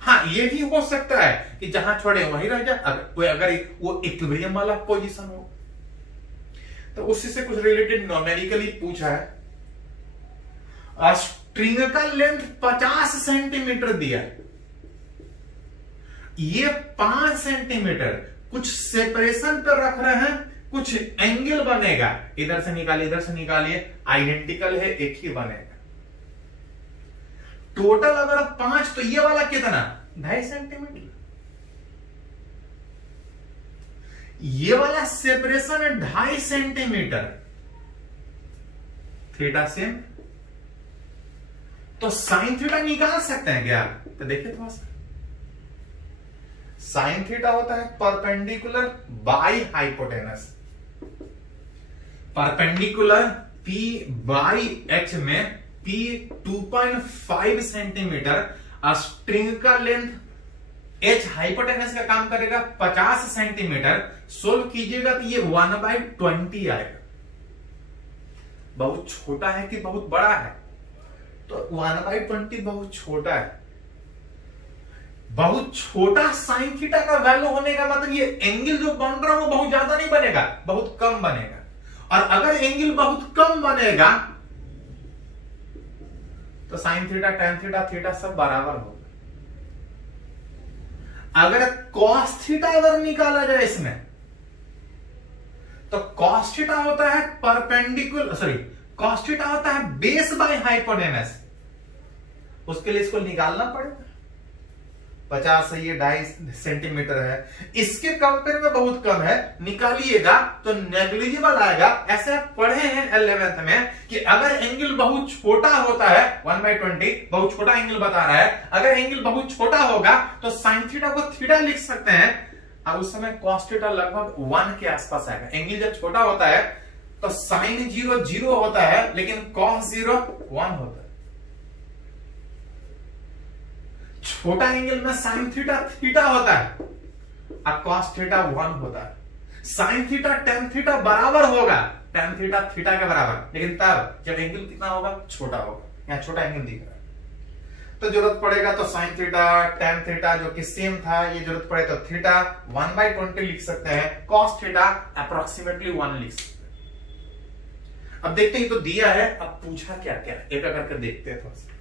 हाँ, ये भी हो सकता है कि जहां छोड़े वहीं रह जाए, अगर वो इक्विलिब्रियम वाला पोजीशन हो। तो उसी से कुछ रिलेटेड न्यूमेरिकली पूछा है। स्ट्रिंग का लेंथ 50 सेंटीमीटर दिया है, ये 5 सेंटीमीटर कुछ सेपरेशन पर रख रहे हैं, कुछ एंगल बनेगा, इधर से निकालिए इधर से निकालिए, आइडेंटिकल है, एक ही बनेगा। टोटल अगर 5 तो ये वाला कितना 2.5 सेंटीमीटर, ये वाला सेपरेशन है 2.5 सेंटीमीटर, थीटा सेम, तो साइन थीटा निकाल सकते हैं क्या? तो देखिए थोड़ा सा, साइन थीटा होता है perpendicular by hypotenuse, perpendicular P by H में P 2.5 सेंटीमीटर, स्ट्रिंग का लेंथ H हाइपोटेनस का काम करेगा 50 सेंटीमीटर। सोल्व कीजिएगा तो ये 1/20 आएगा। बहुत छोटा है कि बहुत बड़ा है? तो 1/20 बहुत छोटा है। बहुत छोटा साइन थीटा का वैल्यू होने का मतलब ये एंगल जो बन रहा है वो बहुत ज्यादा नहीं बनेगा, बहुत कम बनेगा। और अगर एंगल बहुत कम बनेगा तो sine theta, tan theta, theta सब बराबर होगा। अगर कॉस थीटा अगर निकाला जाए इसमें, तो कॉस थीटा होता है कॉस थीटा होता है बेस बाय हाइपोटेनस, उसके लिए इसको निकालना पड़ेगा। 50 से ये 2.5 सेंटीमीटर है, इसके कंपेयर में बहुत कम है, निकालिएगा तो नेग्लिजिबल आएगा। ऐसे आप पढ़े हैं 11th में कि अगर एंगल बहुत छोटा होता है 1/20, बहुत छोटा एंगल बता रहा है, अगर एंगल बहुत छोटा होगा तो साइन थीटा को थीटा लिख सकते हैं, और उस समय कॉस थीटा लगभग 1 के आसपास आएगा। एंगल जब छोटा होता है तो साइन 0 0 होता है, लेकिन कॉस 0 1 होता है। छोटा एंगल में साइन थीटा थीटा होता है और कॉस थीटा 1 होता है। साइन थीटा टेन थीटा बराबर होगा, टेन थीटा थीटा के बराबर, लेकिन तब जब एंगल कितना होगा, छोटा होगा। यहां छोटा एंगल दिख रहा है, तो जरूरत पड़ेगा तो साइन थीटा टेन थीटा जो कि सेम था, ये जरूरत पड़े तो थीटा 1/20 लिख सकते हैं, कॉस थीटा अप्रोक्सीमेटली 1 लिख सकते हैं। अब देखते हैं, तो दिया है, अब पूछा क्या क्या, एक करके देखते हैं थोड़ा सा।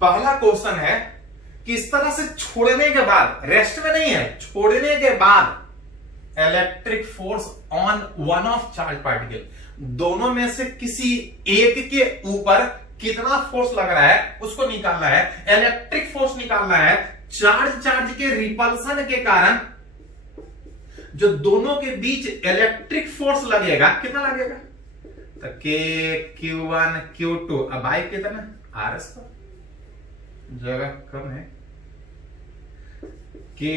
पहला क्वेश्चन है कि इस तरह से छोड़ने के बाद, रेस्ट में नहीं है, छोड़ने के बाद electric force on one of charge particle, दोनों में से किसी एक के ऊपर कितना फोर्स लग रहा है उसको निकालना है। इलेक्ट्रिक फोर्स निकालना है। चार्ज के रिपल्सन के कारण जो दोनों के बीच इलेक्ट्रिक फोर्स लगेगा, कितना लगेगा? तो के Q1 Q2, अब बाई कितना आर स्क्वायर, जगह कम है, के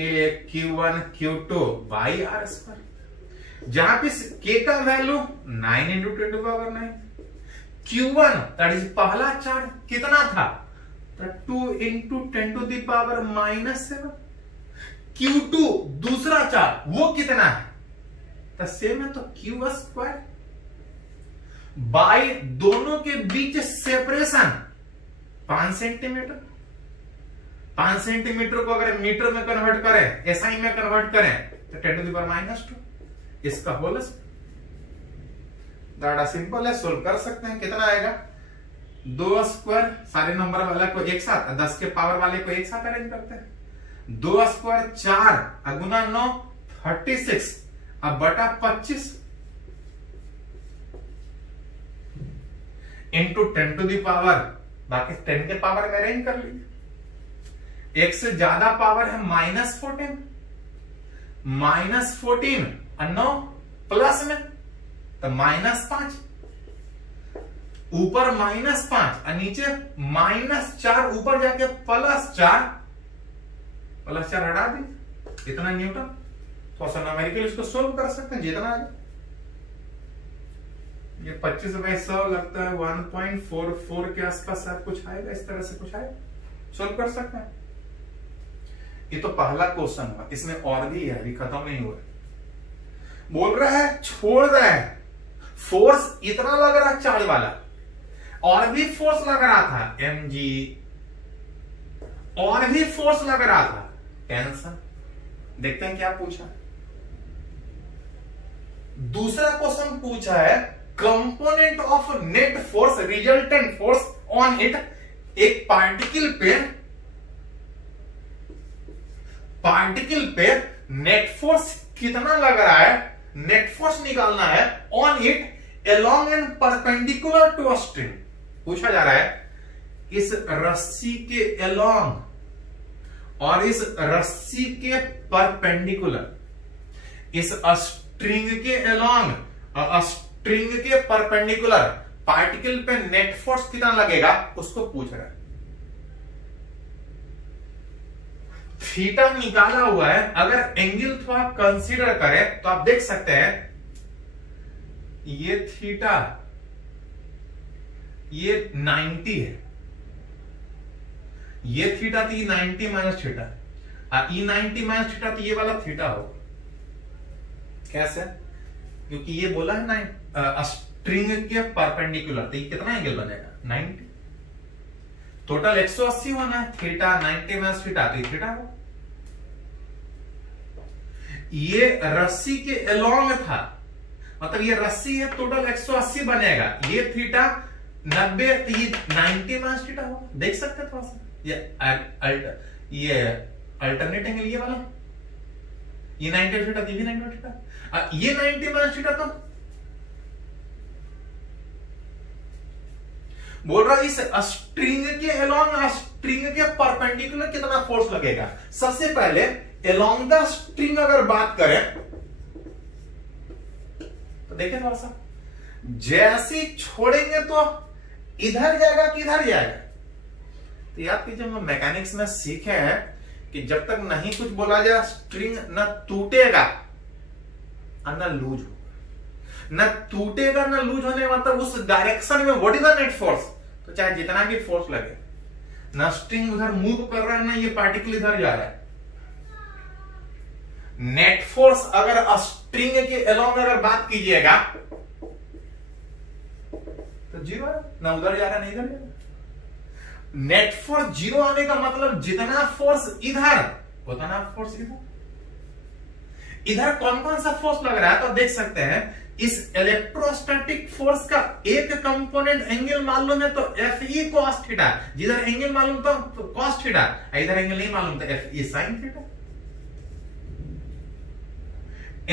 Q1 Q2 by R square, जहां पे के का value 9 into 10 to power 9, Q1 that is पहला चार्ज कितना था, तो 2 into 10 to the power -7, Q2 दूसरा चार्ज वो कितना है, तो सेम है, तो Q स्क्वायर बाई दोनों के बीच सेपरेशन 5 सेंटीमीटर, 5 सेंटीमीटर को अगर मीटर में कन्वर्ट करें, एसआई में कन्वर्ट करें, तो 10 टू द पावर -2, इसका होल ज़्यादा सिंपल है, सोल्व कर सकते हैं। कितना आएगा, 2 स्क्वायर, सारे नंबर वाले को एक साथ, 10 के पावर वाले को एक साथ अरेंज करते हैं, 2 स्क्वायर 4 गुना 9 36, अब बटा 25 इंटू 10 टू दी पावर, बाकी 10 के पावर में अरेंज कर लीजिए, एक से ज्यादा पावर है -14, -14 और 9 प्लस में तो -5, ऊपर -5 और नीचे -4, ऊपर जाके +4 हटा दी, इतना न्यूटन। तो न्यूमेरिकल इसको सोल्व कर सकते हैं, जितना है ये 25/100 लगता है 1.44 के आसपास शायद कुछ आएगा, इस तरह से कुछ आएगा, सोल्व कर सकते हैं। ये तो पहला क्वेश्चन हुआ, इसमें और भी है, अभी खत्म नहीं हुआ, बोल रहा है छोड़ रहा है, फोर्स इतना लग रहा है चार्ज वाला, और भी फोर्स लग रहा था mg, और भी फोर्स लग रहा था टेंशन। देखते हैं क्या पूछा, दूसरा क्वेश्चन पूछा है component of net force resultant force on it, एक पार्टिकल पे नेट फोर्स कितना लग रहा है, नेट फोर्स निकालना है on it along and perpendicular to a string. पूछा जा रहा है इस रस्सी के अलोंग और इस रस्सी के परपेंडिकुलर, इस स्ट्रिंग के अलोंग और स्ट्रिंग के परपेंडिकुलर पार्टिकल पे नेट फोर्स कितना लगेगा, उसको पूछ रहा है। थीटा निकाला हुआ है, अगर एंगल थोड़ा कंसीडर करें तो आप देख सकते हैं ये थीटा, ये 90 है, ये थीटा थी 90 माइनस थीटा, ई 90 माइनस थीटा, तो ये वाला थीटा होगा। कैसे, क्योंकि ये बोला है ना स्ट्रिंग के परपेंडिकुलर, तो ये कितना एंगल बनेगा 90, टोटल 180 होना है, थीटा 90 माइनस थीटा, तो ये थीटा हो। ये रस्सी के अलोंग था, मतलब ये रस्सी है, टोटल 180 बनेगा, ये थीटा 90, तो ये 90 माइनस थीटा होगा। देख सकते हैं थोड़ा सा, ये अल्टरनेट एंगल ये वाला, ये 90 थीटा, ये भी 90 थीटा, ये 90 माइनस थीटा, तो बोल रहा है इस स्ट्रिंग के अलोंग स्ट्रिंग के परपेंडिकुलर कितना फोर्स लगेगा। सबसे पहले अलोंग द स्ट्रिंग अगर बात करें तो देखिए थोड़ा सा, जैसे छोड़ेंगे तो इधर जाएगा कि इधर जाएगा। तो याद कीजिए, हम मैकेनिक्स में सीखे हैं कि जब तक नहीं कुछ बोला जाए स्ट्रिंग न टूटेगा और न लूज होगा, न टूटेगा न लूज होने मतलब उस डायरेक्शन में what is the net force, तो चाहे जितना भी फोर्स लगे, ना स्ट्रिंग उधर मूव कर रहा है ना ये पार्टिकल इधर जा रहा है, नेट फोर्स अगर स्ट्रिंग के अलोंग अगर बात कीजिएगा तो जीरो है, ना उधर जा रहा है ना इधर जा रहा है। नेट फोर्स जीरो आने का मतलब जितना फोर्स इधर उतना फोर्स इधर। इधर कौन कौन सा फोर्स लग रहा है तो देख सकते हैं, इस इलेक्ट्रोस्टैटिक फोर्स का एक कंपोनेंट एंगल मालूम है तो Fe cos थीटा, जिधर एंगल मालूम तो cos थीटा, इधर एंगल नहीं मालूम तो Fe sin थीटा।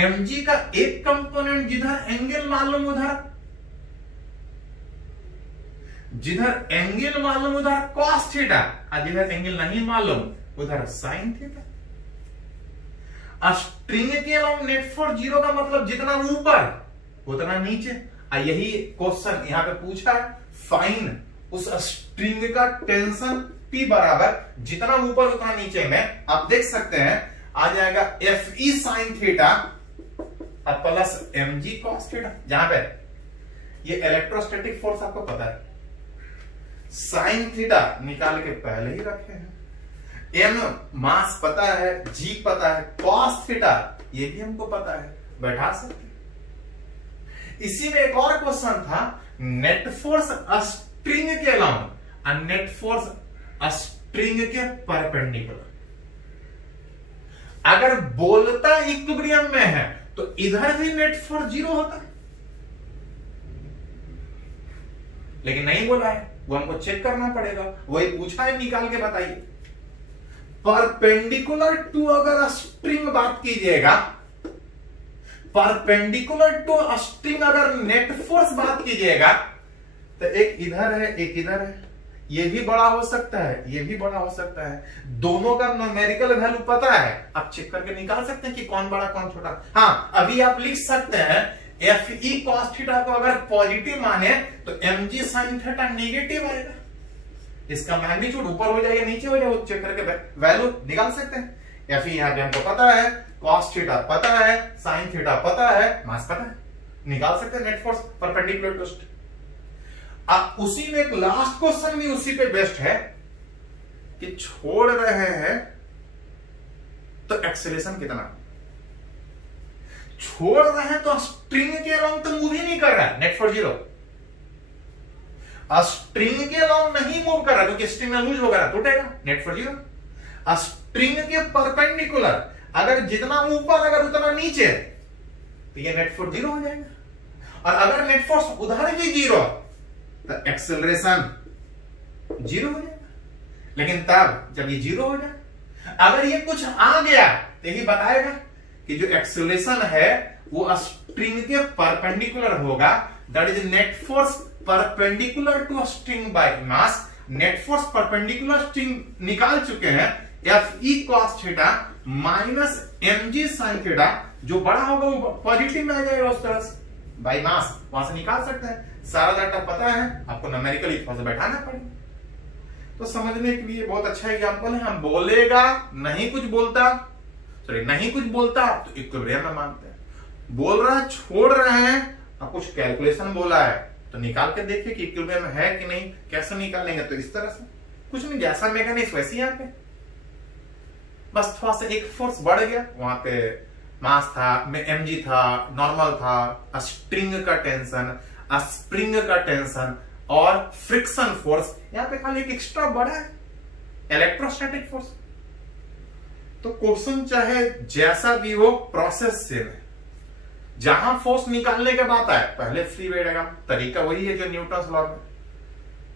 mg का एक कंपोनेंट जिधर एंगल मालूम उधर, जिधर एंगल मालूम उधर cos थीटा और जिधर एंगल नहीं मालूम उधर sin थीटा। स्ट्रिंग के अलावा नेट फोर्स जीरो का मतलब जितना ऊपर उतना नीचे, यही क्वेश्चन यहां पे पूछा है, फाइन उस स्ट्रिंग का टेंशन P बराबर जितना ऊपर उतना नीचे में, आप देख सकते हैं आ जाएगा Fe sin theta plus mg cos theta, जहां पे ये इलेक्ट्रोस्टैटिक फोर्स आपको पता है, साइन थीटा निकाल के पहले ही रखे हैं, m मास पता है, g पता है, cos थीटा ये भी हमको पता है, बैठा सकते हैं। इसी में एक और क्वेश्चन था, नेट फोर्स स्ट्रिंग के अलाउंड नेट फोर्स स्ट्रिंग के परपेंडिकुलर, अगर बोलता इक्विलिब्रियम में है तो इधर भी नेट फोर्स 0 होता है, लेकिन नहीं बोला है, वो हमको चेक करना पड़ेगा, वही पूछा है, निकाल के बताइए। परपेंडिकुलर टू अगर स्ट्रिंग बात कीजिएगा, परपेंडिकुलर टू स्ट्रिंग अगर नेट फोर्स बात कीजिएगा तो एक इधर है एक इधर है, ये भी बड़ा हो सकता है ये भी बड़ा हो सकता है, दोनों का न्यूमेरिकल वैल्यू पता है, आप चेक करके निकाल सकते हैं कि कौन बड़ा कौन छोटा। हाँ, अभी आप लिख सकते हैं Fe cos थीटा को अगर पॉजिटिव माने तो mg sin थीटा नेगेटिव आएगा, इसका मैग्नीट्यूड ऊपर हो जाएगा नीचे हो जाएगा, चेक करके वैल्यू निकाल सकते हैं। Fe यहां पे हमको पता है, cos थीटा पता है, sin थीटा पता है, मास पता है, निकाल सकते हैं net force perpendicular to string. अब उसी में एक लास्ट क्वेश्चन भी उसी पे बेस्ट है कि छोड़ रहे हैं तो एक्सेलरेशन कितना, छोड़ रहे हैं तो स्ट्रिंग के अलाउंग तो मूव ही नहीं कर रहा है, नेट फोर्स 0, स्ट्रिंग के अलाउंग नहीं मूव कर रहा क्योंकि स्ट्रिंग लूज होगा टूटेगा, नेट फोर्स 0। स्ट्रिंग के परपेंडिकुलर अगर जितना ऊपर अगर उतना नीचे तो ये नेट फोर्स 0 हो जाएगा, और अगर नेट फोर्स उधर भी 0 तो एक्सेलरेशन 0 हो जाएगा। लेकिन तब जब ये 0 हो जाए, अगर ये कुछ आ गया तो यही बताएगा कि जो एक्सेलरेशन है वो स्ट्रिंग के परपेंडिकुलर होगा, that is net force perpendicular to string by mass. Net force perpendicular string निकाल चुके हैं, Fe cos theta minus mg sin theta, जो बड़ा होगा वो पॉजिटिव में आ जाएगा उस तरह से, बाय मास वहां से निकाल सकते हैं। सारा डाटा पता है, आपको न्यूमेरिकली थोड़ा सा बैठाना पड़ेगा। तो समझने के लिए बहुत अच्छा एग्जांपल है। हम बोलेगा नहीं कुछ बोलता, सॉरी नहीं कुछ बोलता तो इक्विलिब्रियम में मानते हैं, बोल रहा है छोड़ रहे हैं और कुछ कैलकुलेशन बोला है तो निकाल के देखिए कि इक्विलिब्रियम में है कि नहीं। कैसे निकालेंगे, तो इस तरह से, कुछ नहीं, जैसा मैकेनिक्स वैसे यहाँ पे बस थोड़ा सा एक फोर्स बढ़ गया, वहां पे मास था, mg था, नॉर्मल था, स्ट्रिंग का टेंशन, स्प्रिंग का टेंशन और फ्रिक्शन फोर्स, यहां पे खाली एक एक्स्ट्रा बढ़ा है, इलेक्ट्रोस्टैटिक फोर्स। तो क्वेश्चन चाहे जैसा भी हो, प्रोसेस सेम है। जहां फोर्स निकालने के बाद आए पहले फ्री बैठेगा, तरीका वही है जो न्यूटन लॉ में।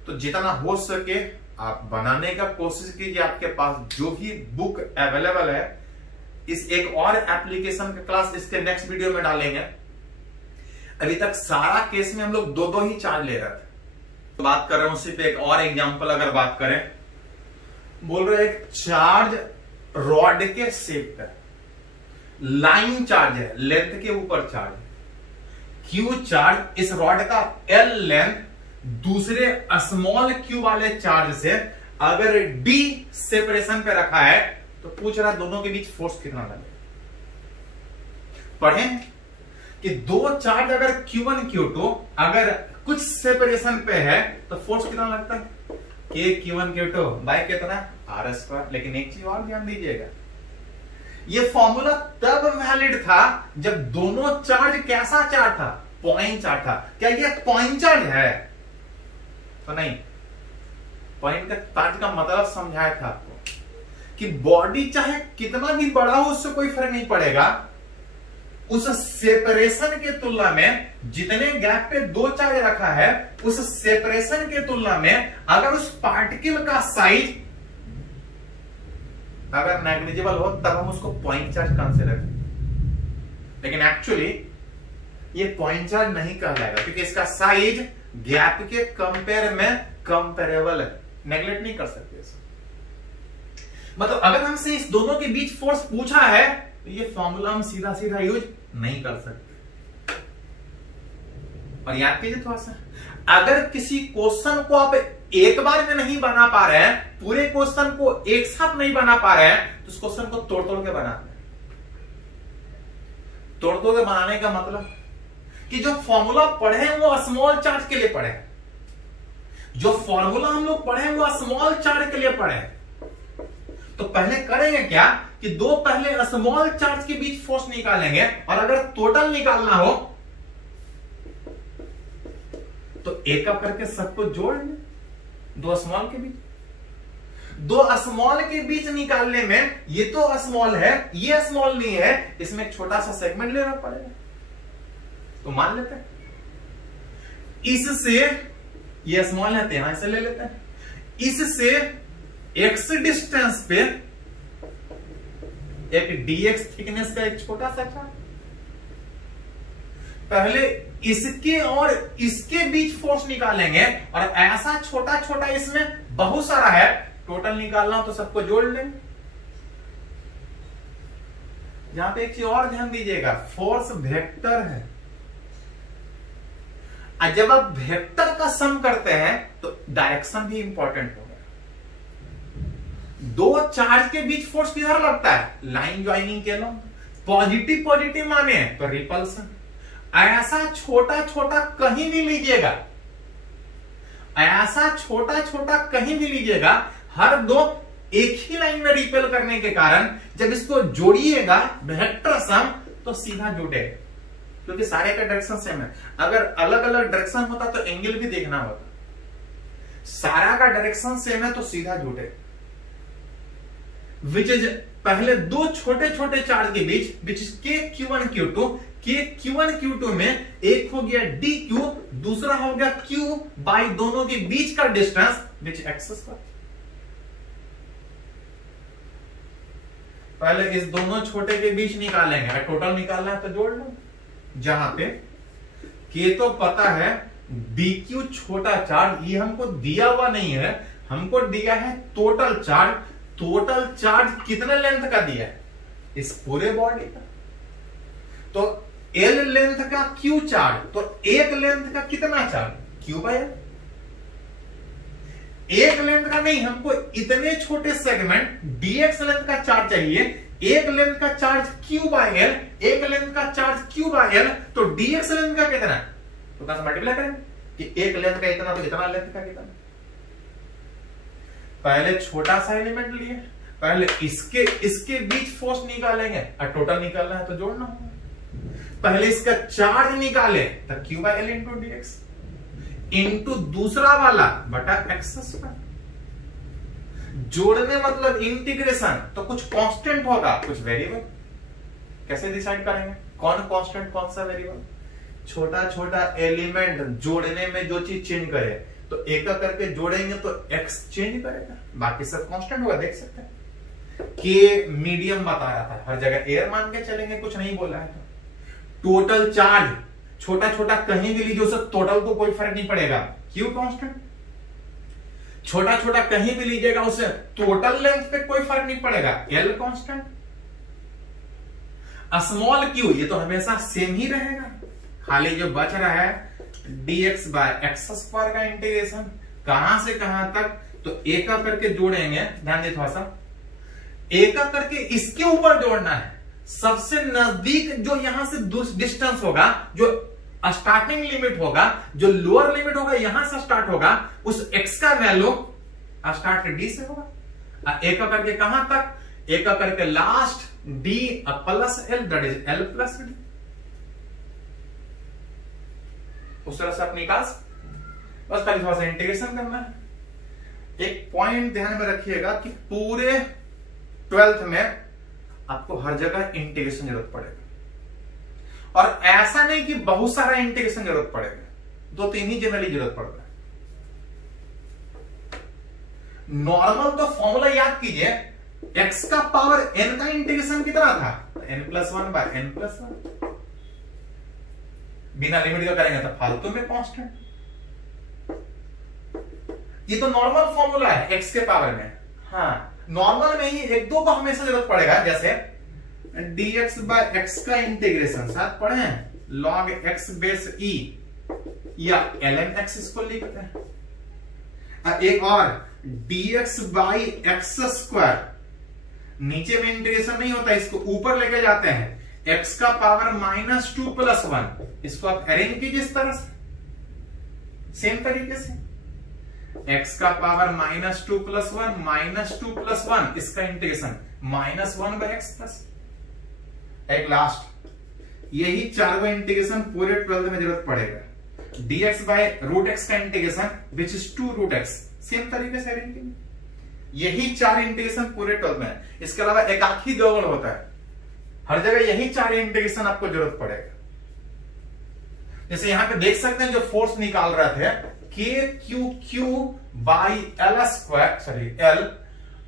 तो जितना हो सके आप बनाने का कोशिश कीजिए, आपके पास जो भी बुक अवेलेबल है। इस एक और एप्लीकेशन का क्लास इसके नेक्स्ट वीडियो में डालेंगे। अभी तक सारा केस में हम लोग दो ही चार्ज ले रहे थे, तो बात कर रहे हैं उसी पे एक और एग्जांपल। अगर बात करें, बोल रहे एक चार्ज रॉड के शेप का लाइन चार्ज है, लेंथ के ऊपर चार्ज क्यू चार्ज, इस रॉड का एल लेंथ दूसरे स्मॉल क्यू वाले चार्ज से अगर डी सेपरेशन पे रखा है तो पूछ रहा दोनों के बीच फोर्स कितना लगेगा। पढ़ें कि दो चार्ज अगर Q1 Q2 अगर कुछ सेपरेशन पे है तो फोर्स कितना लगता है, K Q1 Q2 बाय कितना R²। लेकिन एक चीज और ध्यान दीजिएगा, ये फॉर्मूला तब वैलिड था जब दोनों चार्ज कैसा चार्ज था, पॉइंट चार्ज था। क्या ये पॉइंट चार्ज है? तो नहीं। पॉइंट का चार्ज का मतलब समझाया था आपको कि बॉडी चाहे कितना भी बड़ा हो उससे कोई फर्क नहीं पड़ेगा, उस सेपरेशन के तुलना में जितने गैप पे दो चार्ज रखा है उस सेपरेशन के तुलना में अगर उस पार्टिकल का साइज अगर नेग्लिजिबल हो तब हम उसको पॉइंट चार्ज कंसीडर करें। लेकिन एक्चुअली ये पॉइंट चार्ज नहीं कहलाएगा क्योंकि इसका साइज गैप के कंपेयर में कंपेरेबल है, नेग्लेक्ट नहीं कर सकते इसे। मतलब अगर हमसे इस दोनों के बीच फोर्स पूछा है तो ये फॉर्मूला हम सीधा सीधा यूज नहीं कर सकते। और याद कीजिए थोड़ा सा, अगर किसी क्वेश्चन को आप एक बार में नहीं बना पा रहे हैं, पूरे क्वेश्चन को एक साथ नहीं बना पा रहे हैं, तो उस क्वेश्चन को तोड़ तोड़ के बनाते हैं। तोड़ तोड़ के बनाने का मतलब कि जो फॉर्मूला पढ़े हैं वो स्मॉल चार्ज के लिए पढ़े, जो फॉर्मूला हम लोग पढ़े हैं वो स्मॉल चार्ज के लिए पढ़े। तो पहले करेंगे क्या कि दो पहले स्मॉल चार्ज के बीच फोर्स निकालेंगे, और अगर टोटल निकालना हो तो एक अप करके सबको जोड़ लें, दो स्मॉल के बीच। दो स्मॉल के बीच निकालने में ये तो स्मॉल है, ये स्मॉल नहीं है, इसमें एक छोटा सा सेगमेंट लेना पड़ेगा, तो मान लेते हैं। इससे ये स्मॉल है तो यहां से ले लेते हैं। इससे एक्स डिस्टेंस पे एक डीएक्स थिकनेस का एक छोटा सा चार्ट, पहले इसके और इसके बीच फोर्स निकालेंगे, और ऐसा छोटा छोटा इसमें बहुत सारा है, टोटल निकालना हो तो सबको जोड़ लेंगे। यहां पे एक चीज और ध्यान दीजिएगा, फोर्स वेक्टर है, और जब आप वेक्टर का सम करते हैं तो डायरेक्शन भी इंपॉर्टेंट होगा। दो चार्ज के बीच फोर्स किधर लगता है? लाइन ज्वाइनिंग के लो, पॉजिटिव पॉजिटिव माने तो रिपल्सन। ऐसा छोटा छोटा कहीं भी लीजिएगा, ऐसा छोटा छोटा कहीं भी लीजिएगा, हर दो एक ही लाइन में रिपेल करने के कारण जब इसको जोड़िएगा वेक्टर सम तो सीधा जुड़ेगा, क्योंकि सारे का डायरेक्शन सेम है। अगर अलग अलग डायरेक्शन होता तो एंगल भी देखना होता, सारा का डायरेक्शन सेम है तो सीधा जुड़ेगा। विच इज पहले दो छोटे छोटे चार्ज के बीच, विच इज के Q1 Q2, के Q1 Q2 में एक हो गया DQ, दूसरा हो गया Q बाई दोनों के बीच का डिस्टेंस विच एक्स स्क्वायर। पहले इस दोनों छोटे के बीच निकालेंगे, टोटल निकालना है तो जोड़ लो। जहां पे के तो पता है, DQ छोटा चार्ज ये हमको दिया हुआ नहीं है, हमको दिया है टोटल चार्ज। टोटल चार्ज कितने लेंथ का दिया है? इस पूरे बॉडी का। तो L लेंथ का Q चार्ज, तो एक लेंथ का कितना चार्ज? Q by L। एक लेंथ का नहीं, हमको इतने छोटे सेगमेंट dx लेंथ का चार्ज चाहिए। एक लेंथ का चार्ज Q बाय L, एक लेंथ का चार्ज Q बाय L, तो dx लेंथ का कितना? तो कहां से मल्टीप्लाई करेंगे कि एक लेंथ का इतना तो इतना लेंथ का कितना। पहले छोटा सा एलिमेंट लिए, पहले इसके बीच फोर्स निकालेंगे, और टोटल निकालना है तो जोड़ना होगा। पहले इसका चार्ज निकाले तो Q by L into dx into दूसरा वाला बटा एक्स स्क्वायर। जोड़ने मतलब इंटीग्रेशन, तो कुछ कांस्टेंट होगा कुछ वेरिएबल। कैसे डिसाइड करेंगे कौन कांस्टेंट कौन सा वेरिएबल? छोटा छोटा एलिमेंट जोड़ने में जो चीज चेंज करे, तो एक करके जोड़ेंगे तो x चेंज करेगा, बाकी सब कांस्टेंट होगा। देख सकते हैं के मीडियम बताया था, हर जगह एयर मान के चलेंगे, कुछ नहीं बोला है। टोटल चार्ज छोटा छोटा कहीं भी लीजिए, उससे टोटल को कोई फर्क नहीं पड़ेगा, Q कांस्टेंट। छोटा छोटा कहीं भी लीजिएगा, उससे टोटल लेंथ पे कोई फर्क नहीं पड़ेगा, L कांस्टेंट। स्मॉल Q ये तो हमेशा सेम ही रहेगा, खाली जो बच रहा है dx बाय एक्स स्क्वायर का इंटीग्रेशन, कहां से कहां तक, तो एक करके जोड़ेंगे। ध्यान दे थोड़ा सा, एक करके इसके ऊपर जोड़ना है। सबसे नजदीक जो यहां से डिस्टेंस होगा, जो स्टार्टिंग लिमिट होगा, जो लोअर लिमिट होगा यहां से स्टार्ट होगा, उस x का वैल्यू स्टार्ट d से होगा। एक करके कहां तक? एक करके last d plus l, that is l plus d। उस तरह से आप निकाल, बस खाली थोड़ा सा इंटीग्रेशन करना है। एक पॉइंट ध्यान में रखिएगा कि पूरे 12th में आपको हर जगह इंटीग्रेशन जरूरत पड़ेगा, और ऐसा नहीं कि बहुत सारा इंटीग्रेशन जरूरत पड़ेगा, दो तीन ही जनरली जरूरत पड़ता है। नॉर्मल तो फॉर्मूला याद कीजिए, x का पावर n का इंटीग्रेशन कितना था? n+1 bye n+1। बिना लिमिट का करेंगे तो फालतू में कांस्टेंट। ये तो नॉर्मल फॉर्मूला है x के पावर में। हाँ, नॉर्मल में ही एक दो को हमेशा जरूरत पड़ेगा, जैसे dx बाय x का इंटीग्रेशन साथ पढ़े हैं, log x बेस e या ln x इसको लिखते हैं। एक और dx बाई एक्स स्क्वायर, नीचे में इंटीग्रेशन नहीं होता, इसको ऊपर लेके जाते हैं, x का पावर -2+1, इसको आप अरेंज कीजिए इस तरह से, सेम तरीके से x का पावर -2+1 इसका इंटीग्रेशन -1/x+। एक लास्ट, यही चारों इंटीग्रेशन पूरे 12th में जरूरत पड़ेगा। dx बाय रूट एक्स का integration which is 2√x, same तरीके से अरेंज कीजिए। यही चार इंटीग्रेशन पूरे 12th में है, इसके अलावा एक आखिरी गड़बड़ होता है, हर जगह यही चार इंटीग्रेशन आपको जरूरत पड़ेगा। जैसे यहां पे देख सकते हैं जो फोर्स निकाल रहे थे KQQ by L square, sorry L,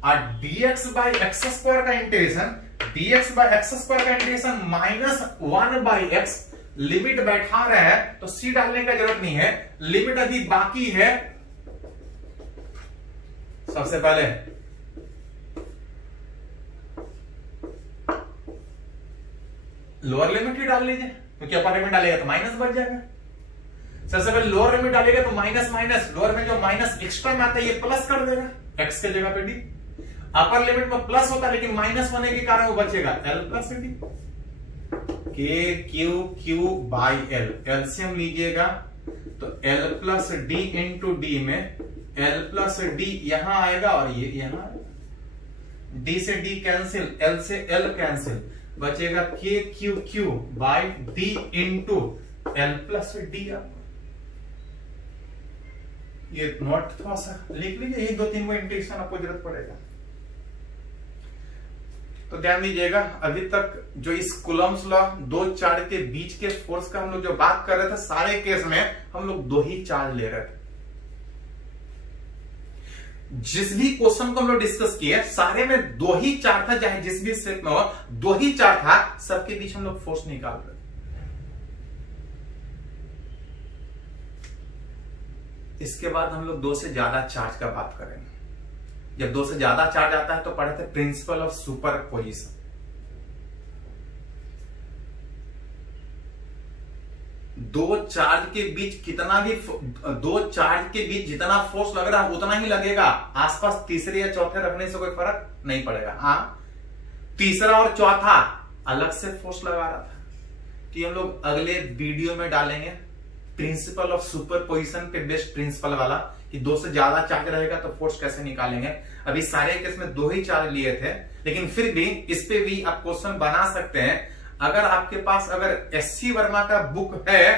और dx बाई एक्स स्क्वायर का integration, dx by x square का इंटीग्रेशन -1/x, लिमिट बैठा रहे हैं तो c डालने का जरूरत नहीं है, लिमिट अभी बाकी है। सबसे पहले लोअर लिमिट ही डाल लीजिए, क्योंकि अपर लिमिट डालेगा तो माइनस बढ़ जाएगा। सबसे पहले लोअर लिमिट डालेगा तो माइनस माइनस, लोअर में जो माइनस एक्स्ट्रा में आता है ये प्लस कर देगा, x के जगह पे d। अपर लिमिट में प्लस होता है लेकिन माइनस होने के कारण वो बचेगा l plus d। KQQ by L, LCM लीजिएगा तो l plus d into D में l प्लस d यहां आएगा और ये यहां आएगा, d से d कैंसिल, l से l कैंसिल, बचेगा KQQ by d into l plus d। ये नोट थोड़ा सा लिख लीजिए, 1 2 3 वो इंटीग्रेशन आपको जरूरत पड़ेगा। तो ध्यान दीजिएगा, अभी तक जो इस कूलम्स लॉ, दो चार्ज के बीच के फोर्स का हम लोग जो बात कर रहे थे, सारे केस में हम लोग दो ही चार्ज ले रहे थे। जिस भी क्वेश्चन को हम लोग डिस्कस किए सारे में दो ही चार्ज था, चाहे जिस भी स्टेप में हो दो ही चार्ज था, सबके बीच हम लोग फोर्स निकाल रहे थे। इसके बाद हम लोग दो से ज्यादा चार्ज का बात करेंगे। जब दो से ज्यादा चार्ज आता है तो पढ़े थे प्रिंसिपल ऑफ सुपरपोजिशन। दो चार्ज के बीच कितना भी, दो चार्ज के बीच जितना फोर्स लग रहा है उतना ही लगेगा, आसपास तीसरे या चौथे रखने से कोई फर्क नहीं पड़ेगा। हाँ, तीसरा और चौथा अलग से फोर्स लगा रहा था, कि हम लोग अगले वीडियो में डालेंगे प्रिंसिपल ऑफ सुपरपोजिशन पे बेस्ट प्रिंसिपल वाला, कि दो से ज्यादा चार्ज रहेगा तो फोर्स कैसे निकालेंगे। अभी सारे केस में दो ही चार्ज लिए थे, लेकिन फिर भी इस पे भी आप क्वेश्चन बना सकते हैं। अगर आपके पास अगर एससी वर्मा का बुक है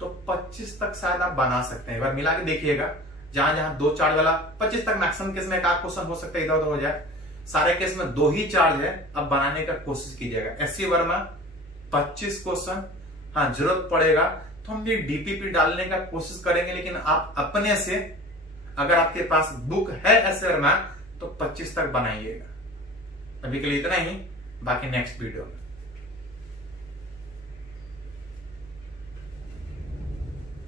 तो 25 तक शायद आप बना सकते हैं। एक बार मिला के देखिएगा, जहां जहां दो चार्ज वाला 25 तक मैक्सिमम केस में एक क्वेश्चन हो सकता है, इधर उधर हो जाए। सारे केस में दो ही चार्ज है, अब बनाने का कोशिश कीजिएगा। एससी वर्मा 25 क्वेश्चन, हाँ जरूरत पड़ेगा तो हम ये डीपीपी डालने का कोशिश करेंगे, लेकिन आप अपने से अगर आपके पास बुक है एससी वर्मा तो 25 तक बनाइएगा। अभी के लिए इतना ही, बाकी नेक्स्ट वीडियो में।